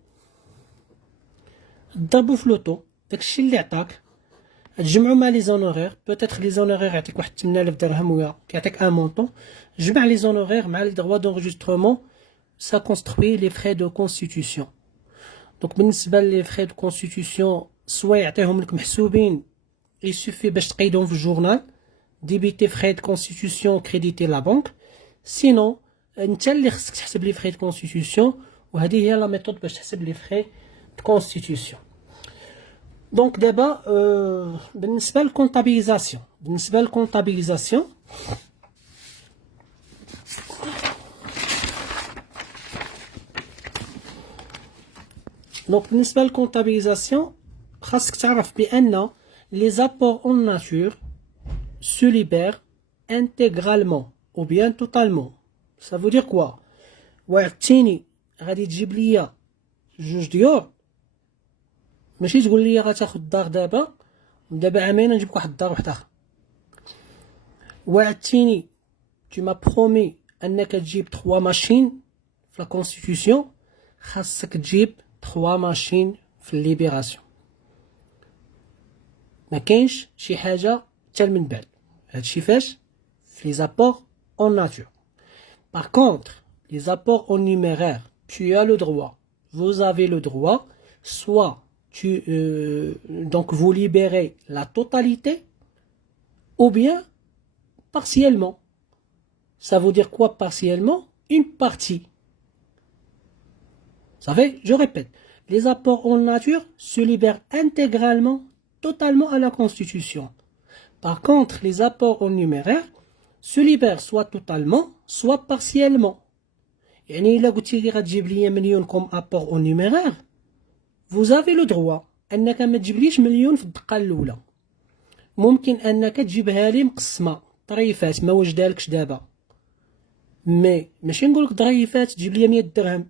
تضربو في لوطو، داكشي اللي عطاك تجمعو مع لي زونورير. بوتيتر لي زونورير يعطيك واحد 8,000 درهم ويا كيعطيك ان مونطون. جمع لي زونورير مع لي دروا دونجسترومون، سا كونستروي لي فري دو كونستيتيوسيون. دونك بالنسبه لي فري دو كونستيتيوسيون سوا يعطيهم لك محسوبين، il suffit باش تقيدهم في الجورنال، ديبيتي فري دو كونستيتيوسيون كريديتي لا بنك. سينو انت اللي خصك تحسب لي فري دو كونستيتيوسيون، وهذه هي لا ميثود باش تحسب لي فري دو كونستيتيوسيون. دونك دابا بالنسبه للكونطابيليزاسيون دونك بالنسبه للكونطابيليزاسيون خاصك تعرف بان les apports en nature se libèrent intégralement ou bien totalement. Ça veut dire quoi? وعدتيني غادي تجيب ليا جوج ديور، ماشي تقول لي غتاخد الدار دابا عامين نجيب واحد الدار واحد اخر. وعدتيني tu m'as promis انك تجيب 3 ماشين في لا كونستيتيوشن، خاصك تجيب 3 ماشين في الليبراسيون. ما كاينش شي حاجه حتى من بعد. هادشي فاش في لي زابور اون ناتور. Par contre, les apports en numéraire, tu as le droit, vous avez le droit, soit donc vous libérez la totalité, ou bien partiellement. Ça veut dire quoi partiellement? Une partie. Vous savez, je répète, les apports en nature se libèrent intégralement, totalement à la Constitution. Par contre, les apports en numéraire se libèrent soit totalement, soit partiellement. يعني إلا قلتي لي غتجيب لي مليون كوم ابور اون نيميرير، vous avez le droit انك ما تجيبليش مليون في الدقه الاولى. ممكن انك تجيبها لي مقسمه طريفات ما وجدالكش دابا، مي ماشي نقولك ظريفات تجيب لي 100 درهم.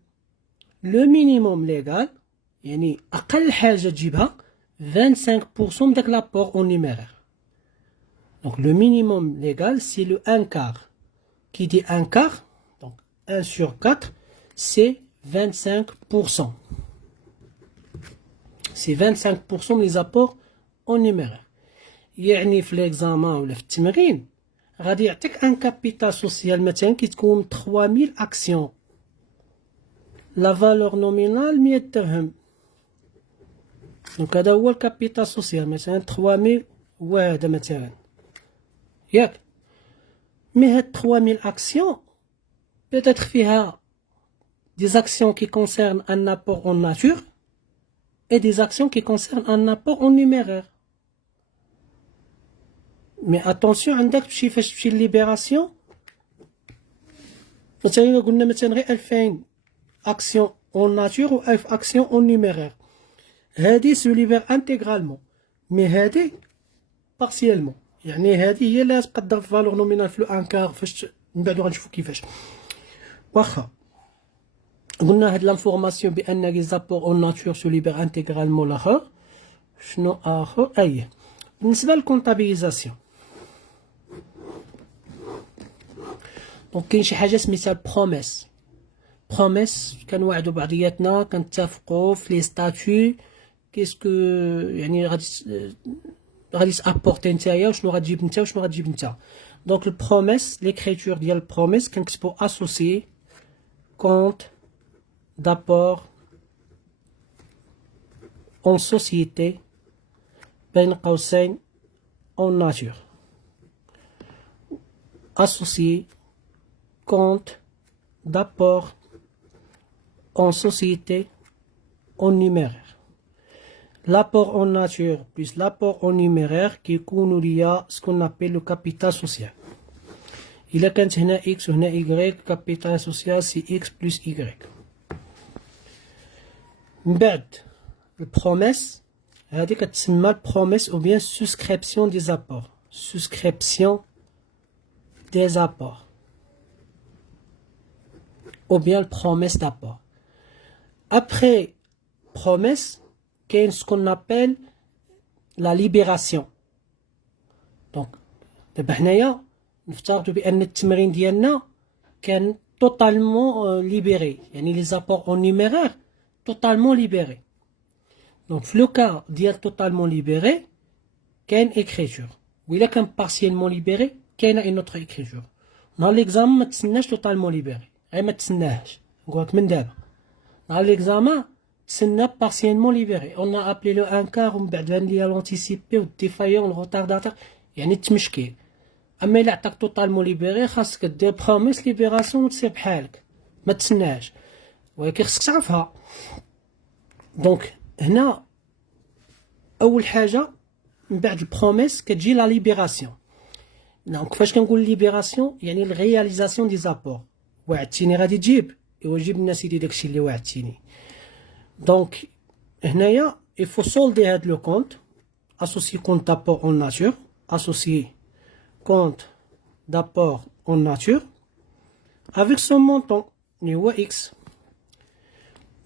لو مينيموم ليغال يعني اقل حاجه تجيبها 25% من داك لابور اون نيميرير. Donc le minimum légal c'est le 1/4. Qui dit 1/4, donc 1 sur 4, c'est 25%. C'est 25% des apports en numéraire. يعني في l'examen ولا في التمرين غادي يعطيك ان كابيتال سوسيال مثلا كتكون 3000 اكسيون، لا فالور نومينال 100 درهم. دونك هذا هو الكابيتال سوسيال مثلا 3000 وهذا مثلا ياك. مي هاد 3000 اكسيون peut-être فيها des actions qui concernent un apport en nature et des actions qui concernent un apport en numéraire. Mais attention عندك تمشي فاش تمشي لليبراسيون مثلا قلنا مثلا غير 2000 اكسيون اون ناتور و 1000 اكسيون اون نيميرير، هادي سو ليبر انتيغرالمون مي هادي بارسيالمون. يعني هادي هي اللي غتقدر في فالور نومينال في لو ان كار فاش من بعد غنشوفو كيفاش. واخا قلنا هاد لانفورماسيون بان لي زابور اون ناتور سو ليبر انتيغرالمون لاخر. شنو اخر؟ اي بالنسبه للكونطابيليزاسيون دونك كاين شي حاجه سميتها بروميس كنوعدوا بعضياتنا كنتفقوا في لي ستاتيو كيسكو يعني غادي تابورتي نتايا وشنو غتجيب نتا وشنو غتجيب نتا. دونك البروميس ليكريتور ديال البروميس كنكتبوا اسوسي كونت دابور اون سوسيتي بين قوسين اون ناتور. associé compte d'apport en société en numéraire. L'apport en nature plus l'apport en numéraire qui يكون ce qu'on appelle le capital social. إلا كانت هنا x وهنا y capital social c'est x plus y. من بعد البروميس هذه كتسمى البروميس ou bien souscription des apports. Souscription des apports ou bien le promesse d'apport. Après promesse, qu'est ce qu'on appelle la libération. Donc, دابا حنايا نفترضوا بأن التمرين ديالنا كان totalement libéré, يعني les apports en numéraire totalement libérés. Donc, في le cas ديال totalement libéré, كاين écriture. وإلا كان partiellement libéré, كاينه une autre écriture. نهار ليكزامان ما تسناش totalement libéré. غير ما تسناهش نقولك من دابا. نهار ليكزامان تسنى partiellement libéré. On a appelé le un quart ومن بعد بان ليا l'anticipé والديفايون والغوتارداتور يعني التمشكيل. اما الا عطاك totalement libéré خاصك دير بروميس ليبراسيون وتسير بحالك ما تسناهش، ولكن خصك تعرفها. دونك هنا اول حاجه من بعد البروميس كتجي لا ليبراسيون. دونك فاش كنقول ليبراسيون يعني الرياليزاسيون دي زابور. وعدتيني غادي تجيب ايوا جيب لنا سيدي داكشي اللي وعدتيني. دونك هنايا il faut solder هاد لو كونت associer compte d'apport en nature associer compte d'apport en nature avec son montant اللي هو x.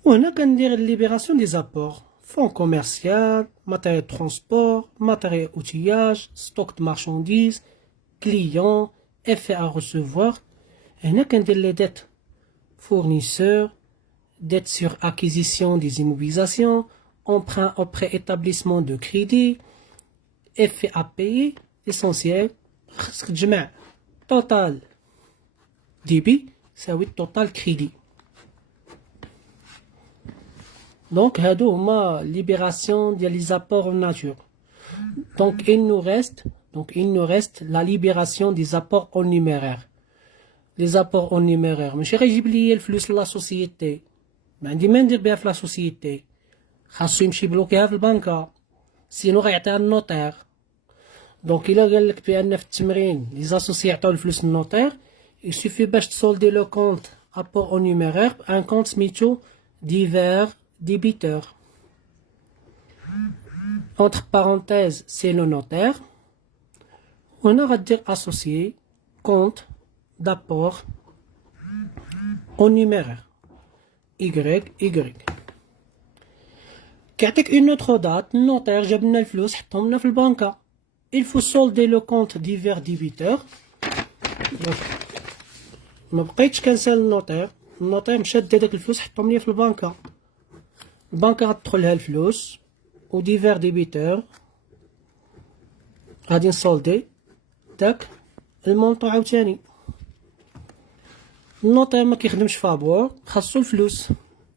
وهنا كندير الليبراسيون دي زابور fonds commercial, matériel de transport, matériel outillage, stock de marchandises, clients, effet à recevoir. هنا كندير les dettes fournisseurs, dettes sur acquisition des immobilisations, emprunt auprès établissement de crédit, effet à payer, essentiel. خاصك تجمع total débit يساوي total crédit. Donc, هادو هما libération ديال les apports en nature. Donc, il nous reste la libération des apports en numéraire. Les apports en numéraire. ماشي غيجيب لي الفلوس لا سوسيتي. ما عندي ما ندير بها في لا سوسيتي. خاصو يمشي بلوكيها في البنكة. سينو غيعطيها النوتير. دونك إلا قال لك بأن في التمرين لي زاسوسي يعطيو الفلوس للنوتير. Il suffit باش تسولدي لو كونت apport en numéraire ان كونت سميتو divers débiteur. Entre parenthèses, c'est le notaire. On a dire associé compte d'apport au numéraire Y. كيعطيك une autre date, النوتير جاب لنا الفلوس حطهم لنا في البنكة. Il faut solder le compte divers débiteurs. ما بقيتش كنسال النوتير مشى دا داك الفلوس حطهم لي في البنكة. البنكة غتدخلها الفلوس و ديفير ديبيتور غادي نسولدي داك المونطو عاوتاني. النوطير ما كيخدمش فابور خاصو الفلوس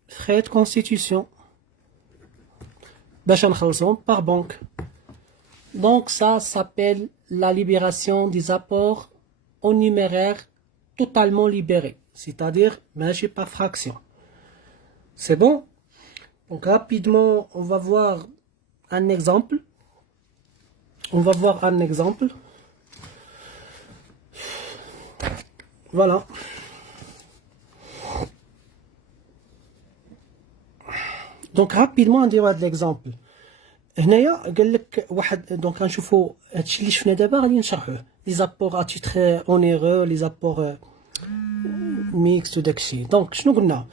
فخيت كونستيتيسيون باش نخلصهم باغ بنك. دونك ça s'appelle la libération des apports en numéraire totalement libérés, c'est-à-dire ماشي par fraction. C'est bon? Donc rapidement, on va voir un exemple. Voilà. Donc rapidement نديرو هاد l'exemple. هنايا قال لك واحد دونك غنشوفوا هادشي اللي شفنا دابا غادي نشرحوه. لي زابور ا تيتر اونيرو لي زابور ميكس وداكشي. دونك شنو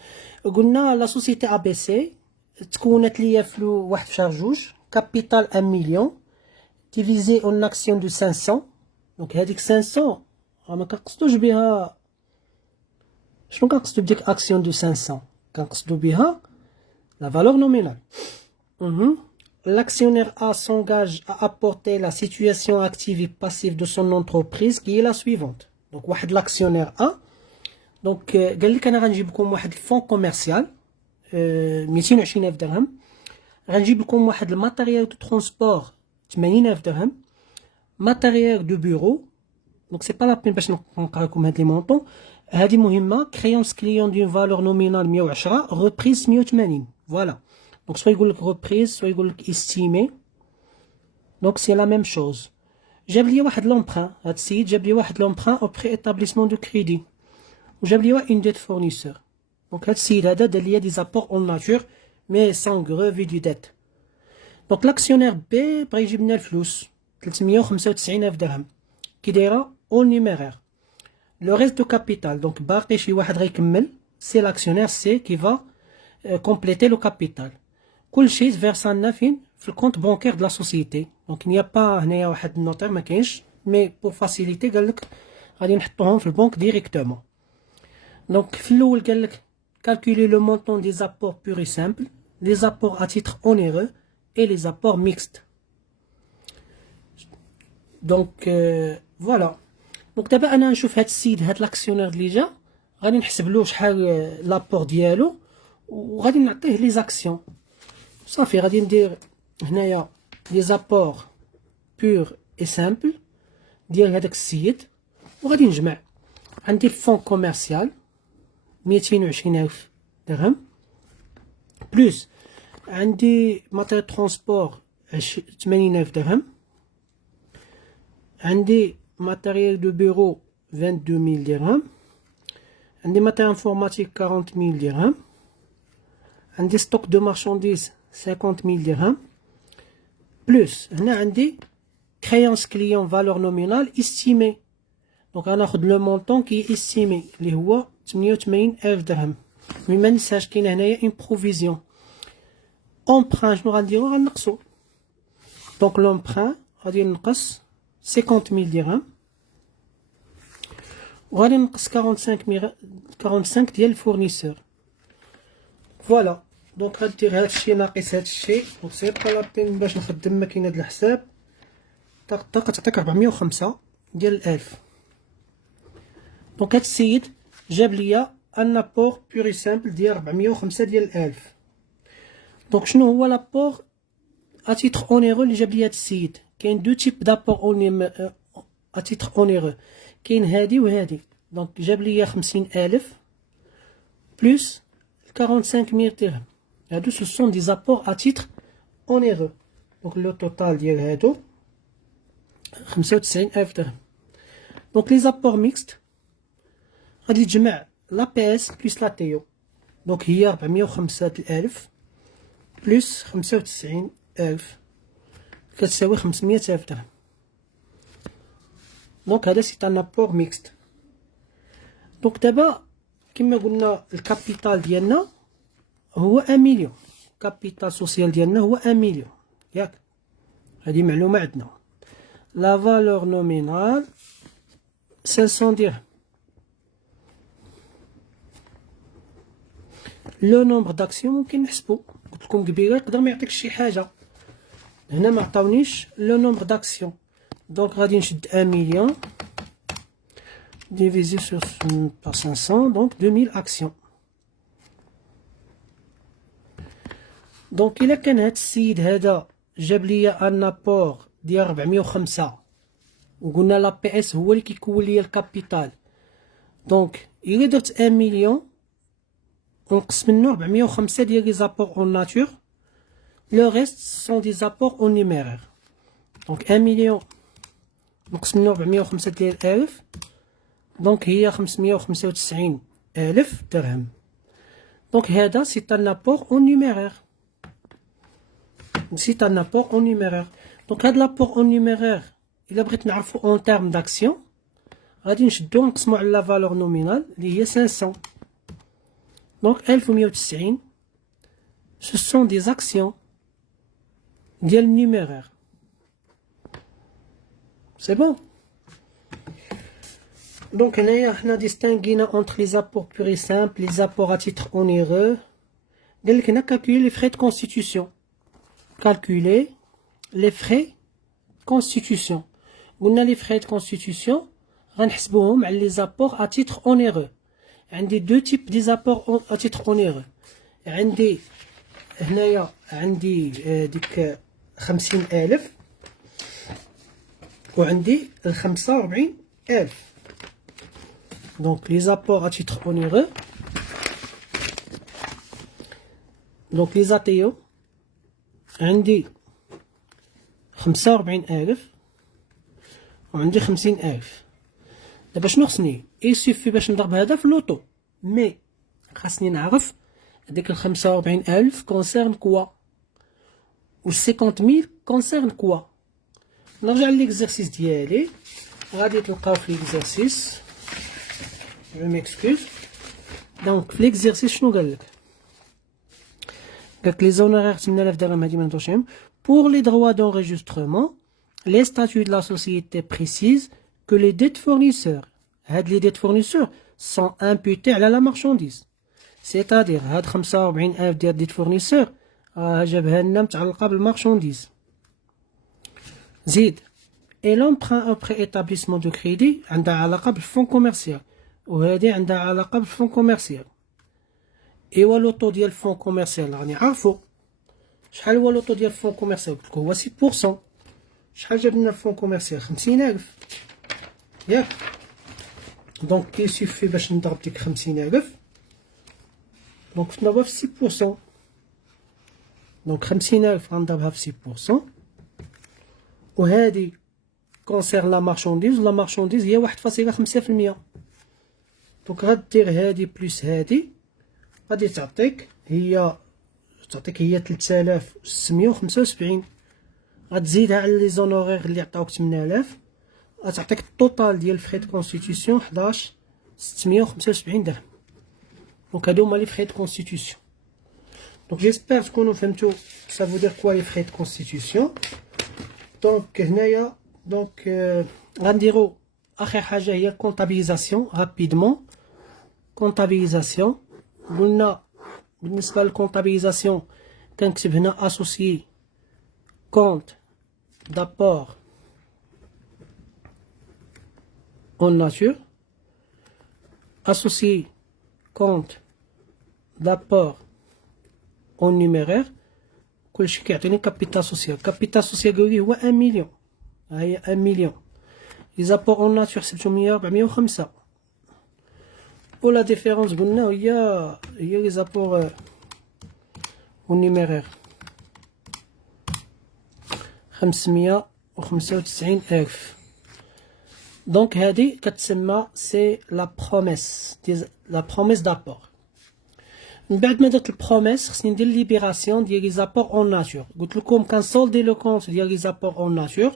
قلنا لا سوسيتي ا بي سي تكونت ليا فلو واحد في شهر جوج كابيتال 1 مليون ديفيزي اون اكسيون دو 500. دونك هذيك 500 ما كنقصدوش بها. شنو كنقصدو بديك اكسيون دو 500؟ كنقصدو بها لا فالور نومينال. L'actionnaire A s'engage à apporter la situation active et passive de son entreprise qui est la suivante. Donc واحد l'actionnaire A. Donc قال لك انا غنجيب لكم واحد الفون كوميرسيال 220,000 درهم. غنجيب لكم واحد الماتيريال دو ترونسبور 80,000 درهم. ماتيريال دو بيرو دونك سي با لا بين باش نقرا لكم هاد لي مونطون. هادي مهمه. كريونس كليون دون فالور نومينال 110 روبريز 180. فوالا دونك سوا يقول لك روبريز سوا يقول لك استيمي. دونك سي لا ميم شوز. جاب لي واحد لومبران. هاد السيد جاب لي واحد لومبران اوبري ايتابليسمون دو كريدي وجاب لي اون ديت فورنيسور. Donc, هاد السيد هذا دار ليا دي زابور اون ناتور مي سان غروفي دو ديت. دونك لاكسيونير بي بغا يجيب لنا الفلوس 395,000 درهم كي دايره اون نيميرير. لو ريست دو كابيتال دونك باقي شي واحد غيكمل سي لاكسيونير سي كي فا كومبليتي لو كابيتال. كلشي تفيرسا لنا فين في الكونت بونكير دو لا سوسيتي. دونك نيا با هنايا واحد النوتير ما كاينش مي بور فاسيليتي قال لك غادي نحطوهم في البنك ديريكتومون. دونك في الاول قال لك calculer le montant des apports purs et simples, les apports à titre onéreux et les apports mixtes. Donc voilà. Donc دابا انا نشوف هاد السيد هاد لاكسيونير اللي جا غادي نحسب له شحال لابور ديالو وغادي نعطيه لي زاكسيون. صافي غادي ندير هنايا لي زابور بور اي سامبل ديال هذاك السيد وغادي نجمع. عندي الفون كوميرسيال 220,000 درهم بلوس عندي ماتيريال ترونسبور 80,000 درهم. عندي matériel de bureau 22,000 dirhams. عندي matériel informatique 40,000 dirhams. عندي stock de marchandises 50,000 dirhams. Plus هنا عندي créance client valeur nominale estimée. Donc غناخد le montant qui est estimé اللي هو 88,000 درهم. مي ما ننساش كاين هنايا une provision. emprunt شنو غنديرو غنقصو. Donc l'emprunt غادي نقص 50,000 dirhams. وغادي نقص 45 ديال الفورنيسور. فوالا دونك غدير هادشي ناقص هادشي. دونك سي با لابين باش نخدم ماكينة الحساب. طق تعطيك 405 ديال الألف. دونك هاد السيد جاب ليا ان ابور بيوري سامبل ديال 405 ديال الألف. دونك شنو هو لابور اتيتر اونيرو اللي جاب ليا هاد السيد؟ كاين دو تيب دابور اتيتر اونيرو، كاين هادي وهادي. دونك جاب ليا 50,000 بلس 45,000 درهم. هادو سو سون دي زابور اتيتر اونيرو. دونك لو توتال ديال هادو 95,000 درهم. دونك لي زابور ميكست غادي تجمع لا بي اس بلس لا تيو. دونك هي 405,000 بلس 95,000 كتساوي 500,000 درهم. دونك هذا سي ان ابور ميكست. دونك دابا كما قلنا الكابيتال ديالنا هو 1 مليون. الكابيتال سوسيال ديالنا هو 1 مليون ياك، هذه معلومه عندنا. لا فالور نومينال 500 درهم. لو نومبر داكسيون ممكن نحسبو، قلت لكم قبيله يقدر ما يعطيكش شي حاجه. هنا ما عطاونيش لو نومبر داكسيون. دونك غادي نشد 1 مليون divisé par 500, donc 2000 actions. Donc إلا كان هاد السيد هذا جاب ليا ان ابور ديال 405 وقلنا لا بي اس هو اللي كيكون ليا الكابيتال. دونك إلا درت 1 مليون ونقص منه 405 ديال لي زابور اون ناتور، لو ريست سون دي زابور اون نيميرير. دونك 1 مليون نقص منه 405 ديال الألف، دونك هي 595,000 درهم. دونك هذا سي ان ابور اون نيميرير. سي ان ابور اون نيميرير. دونك هاد لابور اون نيميرير الا بغيت نعرفو اون تيرم داكسيون غادي نشدو نقسمو على لا فالور نومينال اللي هي 500. دونك 1190 سو سون دي زاكسيون ديال النيميرير. سي بون. Donc هنايا حنا ديستانغينا entre les apports purs et simples, les apports à titre onéreux. قالك هنا calculer les frais de constitution. Calculer les frais constitution. قلنا les frais de constitution غنحسبوهم على les apports à titre onéreux. عندي deux types des apports à titre onéreux. عندي هنايا عندي ديك 50,000 وعندي 45,000. Donc les apports à titre onéreux. Donc les ATO عندي 45,000 وعندي 50,000. دابا شنو خصني؟ يسيفي باش نضرب هذا في لوطو، مي خاصني نعرف هذيك 45,000 كونسيرن كوا و 50,000 كونسيرن كوا. نرجع ليكزارسيس ديالي، غادي تلقاو في ليكزارسيس. Je m'excuse. Donc في l'exercice شنو قالك؟ قالك les honoraires 8,000 درهم هادي ما نهضروش. Pour les droits d'enregistrement, les statuts de la société précisent que les dettes fournisseurs, هاد les dettes fournisseurs sont imputées على la marchandise. C'est-à-dire هاد 45,000 ديال dettes fournisseurs جابها لنا متعلقة بالمارشانديز. زيد et l'emprunt après établissement de crédit عندها علاقة بالفون كوميرسيال، وهذه عندها علاقة بالفون كوميرسيال. ايوا لوطو ديال الفون كوميرسيال راني عارفو. شحال هو لوطو ديال الفون كوميرسيال؟ قلت لكم هو 6%. شحال جاب لنا الفون كوميرسيال؟ 50,000 ياك. دونك كيسيفي باش نضرب ديك 50,000 دونك نضربها في 6%. دونك 50,000 غنضربها في 6%، وهذه كونسيرن لا مارشانديز ولا مارشانديز هي 1.5%. دونك غدير هادي بلس هادي غادي تعطيك هي 3675. غتزيدها على لي زونورير اللي عطاوك 8000 غتعطيك التوتال ديال فري دو كونستيتيسيون 11675 درهم. دونك هادو هما لي فري دو كونستيتيسيون. دونك جيسبر تكونوا فهمتوا سافو دير كوا لي فري دو كونستيتيسيون. دونك هنايا دونك غنديرو اخر حاجه هي كونطابيليزاسيون رابيدمون. كونطابيليزاسيون قلنا بالنسبه للكونطابيليزاسيون كنكتب هنا اسوسيي كونت دابور اون ناتور اسوسيي كونت دابور اون نيميرير. كلشي كيعطيني كابيتال سوسيال. كابيتال سوسيال قالوا لي هو 1 مليون. ها هي 1 مليون. لي زابور اون ناتور حسبتهم 405. ولا ديفيرونس قلنا هي لي زابور اون نيميرير 595,000. دونك هادي كتسمى سي لا بروميس دابور. من بعد ما درت البروميس خصني ندير ليبيراسيون ديال لي زابور اون ناتور. قلت لكم كنسولدي لو كونت ديال لي زابور اون ناتور.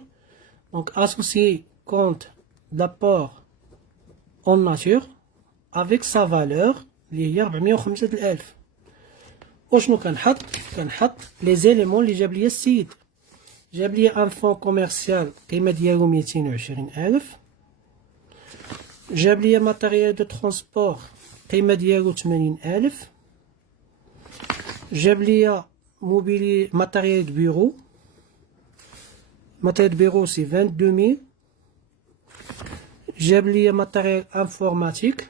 دونك اسوسيي كونت دابور اون ناتور افيك سا فالور اللي هي 405,000. وشنو كنحط لي زيليمون اللي جاب لي السيد. جاب لي ان فون كوميرسيال قيمه ديالو 220,000. جاب لي ماتيريال دو ترونسبور قيمه ديالو 80,000. جاب لي موبيلي ماتيريال دو بيرو. ماتيريال دو بيرو سي 22,000. جاب لي ماتيريال انفورماتيك.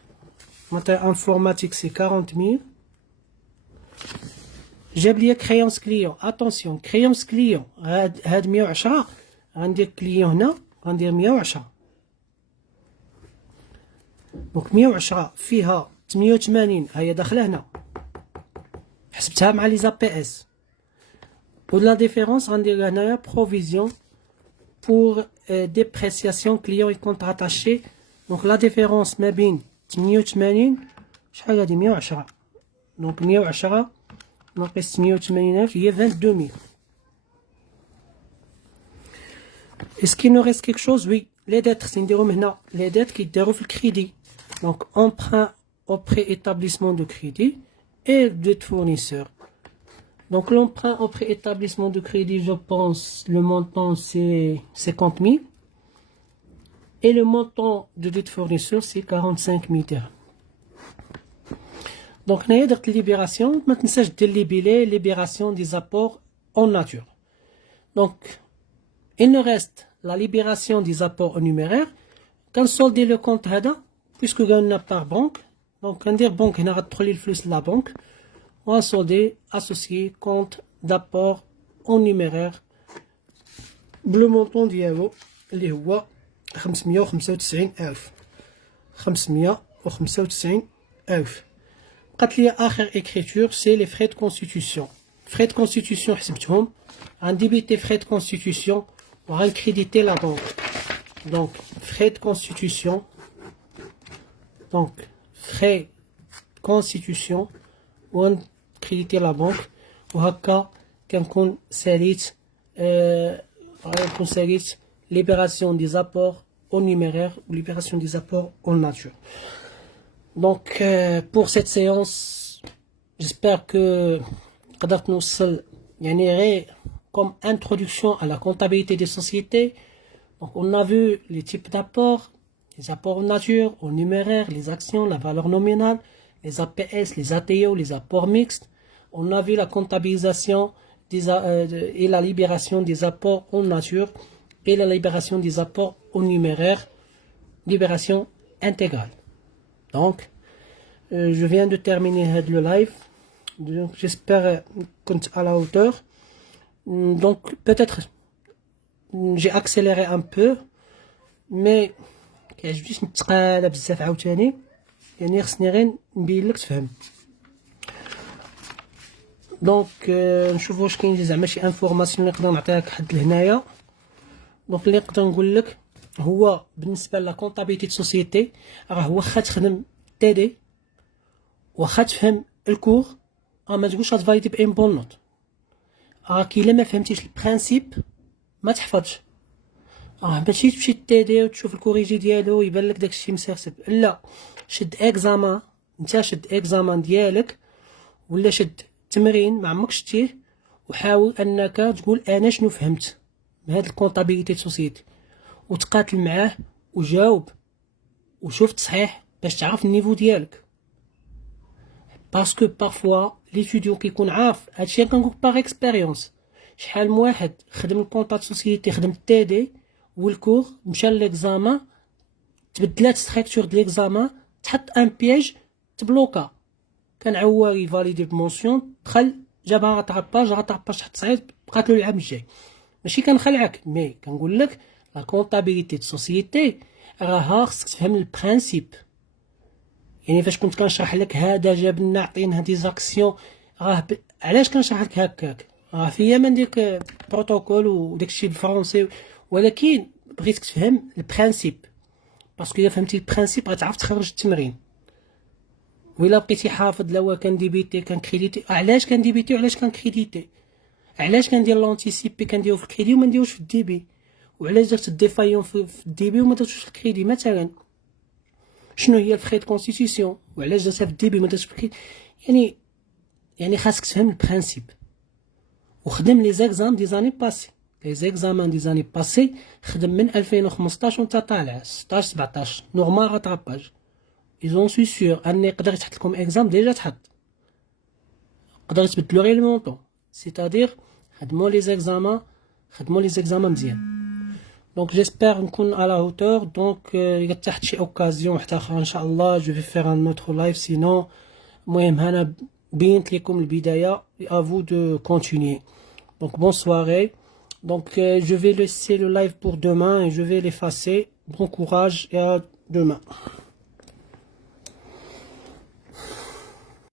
ماتيريال انفورماتيك سي 40,000. جاب لي كريونس كليون. اتونسيون كريونس كليون هاد 110 غندير كليون هنا غندير 110. دونك 110 فيها 88 هي داخله هنا حسبتها مع لي زابي اس. ولا ديفيرونس غندير هنايا بروفيزيون بور ديبريسياسيون كليون يكونت راتاشي. دونك لا ديفيرونس ما بين 88 شحال هادي 110. دونك 110 ناقص 88,000 هي 22,000. اسكي نو ريست كيك شوز؟ وي لي ديت خصني نديرهم هنا. لي ديت كيدارو في الكريدي. دونك emprunt auprès établissement de crédit et dette fournisseur. Donc l'emprunt auprès établissement de crédit, je pense le montant c'est 50,000 et le montant de dette fournisseur c'est 45,000 dirhams. Donc هنايا درت libération. ما تنساش دير لي بيلي libération des apports en nature. Donc il nous reste la libération des apports en numéraire. كنسولدي لو كونت هذا بيسكو قالنا بار بنك. دونك كندير بنك هنا غتدخل لي الفلوس لا بنك وغنسولدي اسوسيي كونت دابور اون نيميرير بلو مونطون ديالو اللي هو 595,000. 595,000. بقات لي اخر اكريتور سي لي فري دو كونستيتيسيون. فري دو كونستيتيسيون حسبتهم غنديبيتي فري دو كونستيتيسيون وغنكريديتي لا بنك. دونك فري دو كونستيتيسيون. دونك فري كونستيتيسيون وغنكريديتي لا بنك وهكا كنكون ساليت libération des apports au numéraire ou libération des apports en nature. Donc pour cette séance j'espère que قدرت نوصل يعني غير comme introduction à la comptabilité des sociétés. Donc on a vu les types d'apports, les apports en nature, en numéraire, les actions, la valeur nominale, les APS, les ATO, les apports mixtes. On a vu la comptabilisation et la libération des apports en nature et la libération des apports en numéraire, libération intégrale. Donc je viens de terminer le live. J'espère que à la hauteur. Donc peut-être j'ai accéléré un peu mais كيعجبنيش نتقالى بزاف عاوتاني يعني خصني غير نبين لك تفهم. دونك نشوف واش كاين زعما شي انفورماسيون اللي نقدر نعطيها لك حد لهنايا. دونك اللي نقدر نقول لك هو بالنسبه لا كونطابيليتي دو سوسيتي راه واخا تخدم تي دي واخا تفهم الكور ما تقولش غتفاليدي بان بون نوت. كي الا ما فهمتيش البرانسيب ما تحفظش. ماشي تمشي تي دي وتشوف الكوريجي ديالو يبان لك داكشي مسرسب، لا شد اكزامان، انت شد اكزامان ديالك ولا شد تمرين ما عمرك شتيه وحاول انك تقول انا شنو فهمت من هاد الكونطابيليتي سوسيتي وتقاتل معاه وجاوب وشوف تصحيح باش تعرف النيفو ديالك. باسكو بارفوا ليتيديون كيكون عارف هادشي كنقول باغ اكسبيريونس. شحال من واحد خدم الكونطا سوسيتي خدم التي دي والكور مشى ليكزامان تبدلات ستركتور د ليكزامان تحط ان بياج تبلوكا كان عواري فاليدي بمونسيون دخل جابها غاتراباج تحت صعيد بقات له العام الجاي. ماشي كنخلعك مي كنقول لك لا كونطابيليتي دو سوسيتي راها خصك تفهم البرانسيب. يعني فاش كنت كنشرح لك هذا جاب لنا عطينا دي زاكسيون علاش كنشرح لك هكاك فيا من ديك بروتوكول وداكشي بالفرنسي ولكن بغيتك تفهم البرانسيب باسكو الا فهمتي البرانسيب غتعرف تخرج التمرين. وإلا بقيتي حافظ لا كنديبيتي كنكريديتي علاش كنديبيتي وعلاش كنكريديتي علاش كندير لونتيسيبي كنديرو في الكريدي وما نديروش في الديبي وعلاش درت الديفايون في الديبي وما درتوش في الكريدي مثلا شنو هي الفري دو كونستيتيسيون وعلاش درتها في الديبي ما درتش في الكريدي. يعني خاصك تفهم البرانسيب وخدم لي زيكزام دي زاني باسي لي زيكزامان دي زاني باسي خدم من 2015 وانت طالع 16 17 نورمال راتراباج ايزون سوي سيور اني يقدر يتحط لكم اكزام ديجا تحط يقدر يتبدلو غير المونطون سيتادير خدموا لي زيكزامان مزيان. دونك جيسبر نكون على هوتور. دونك الا تحت شي اوكازيون واحده اخرى ان شاء الله جو في فير ان اوتر لايف سينو المهم هنا بينت لكم البدايه افو دو كونتينيي. دونك بون سواري. Donc je vais laisser le live pour demain et je vais l'effacer. Bon courage et à demain.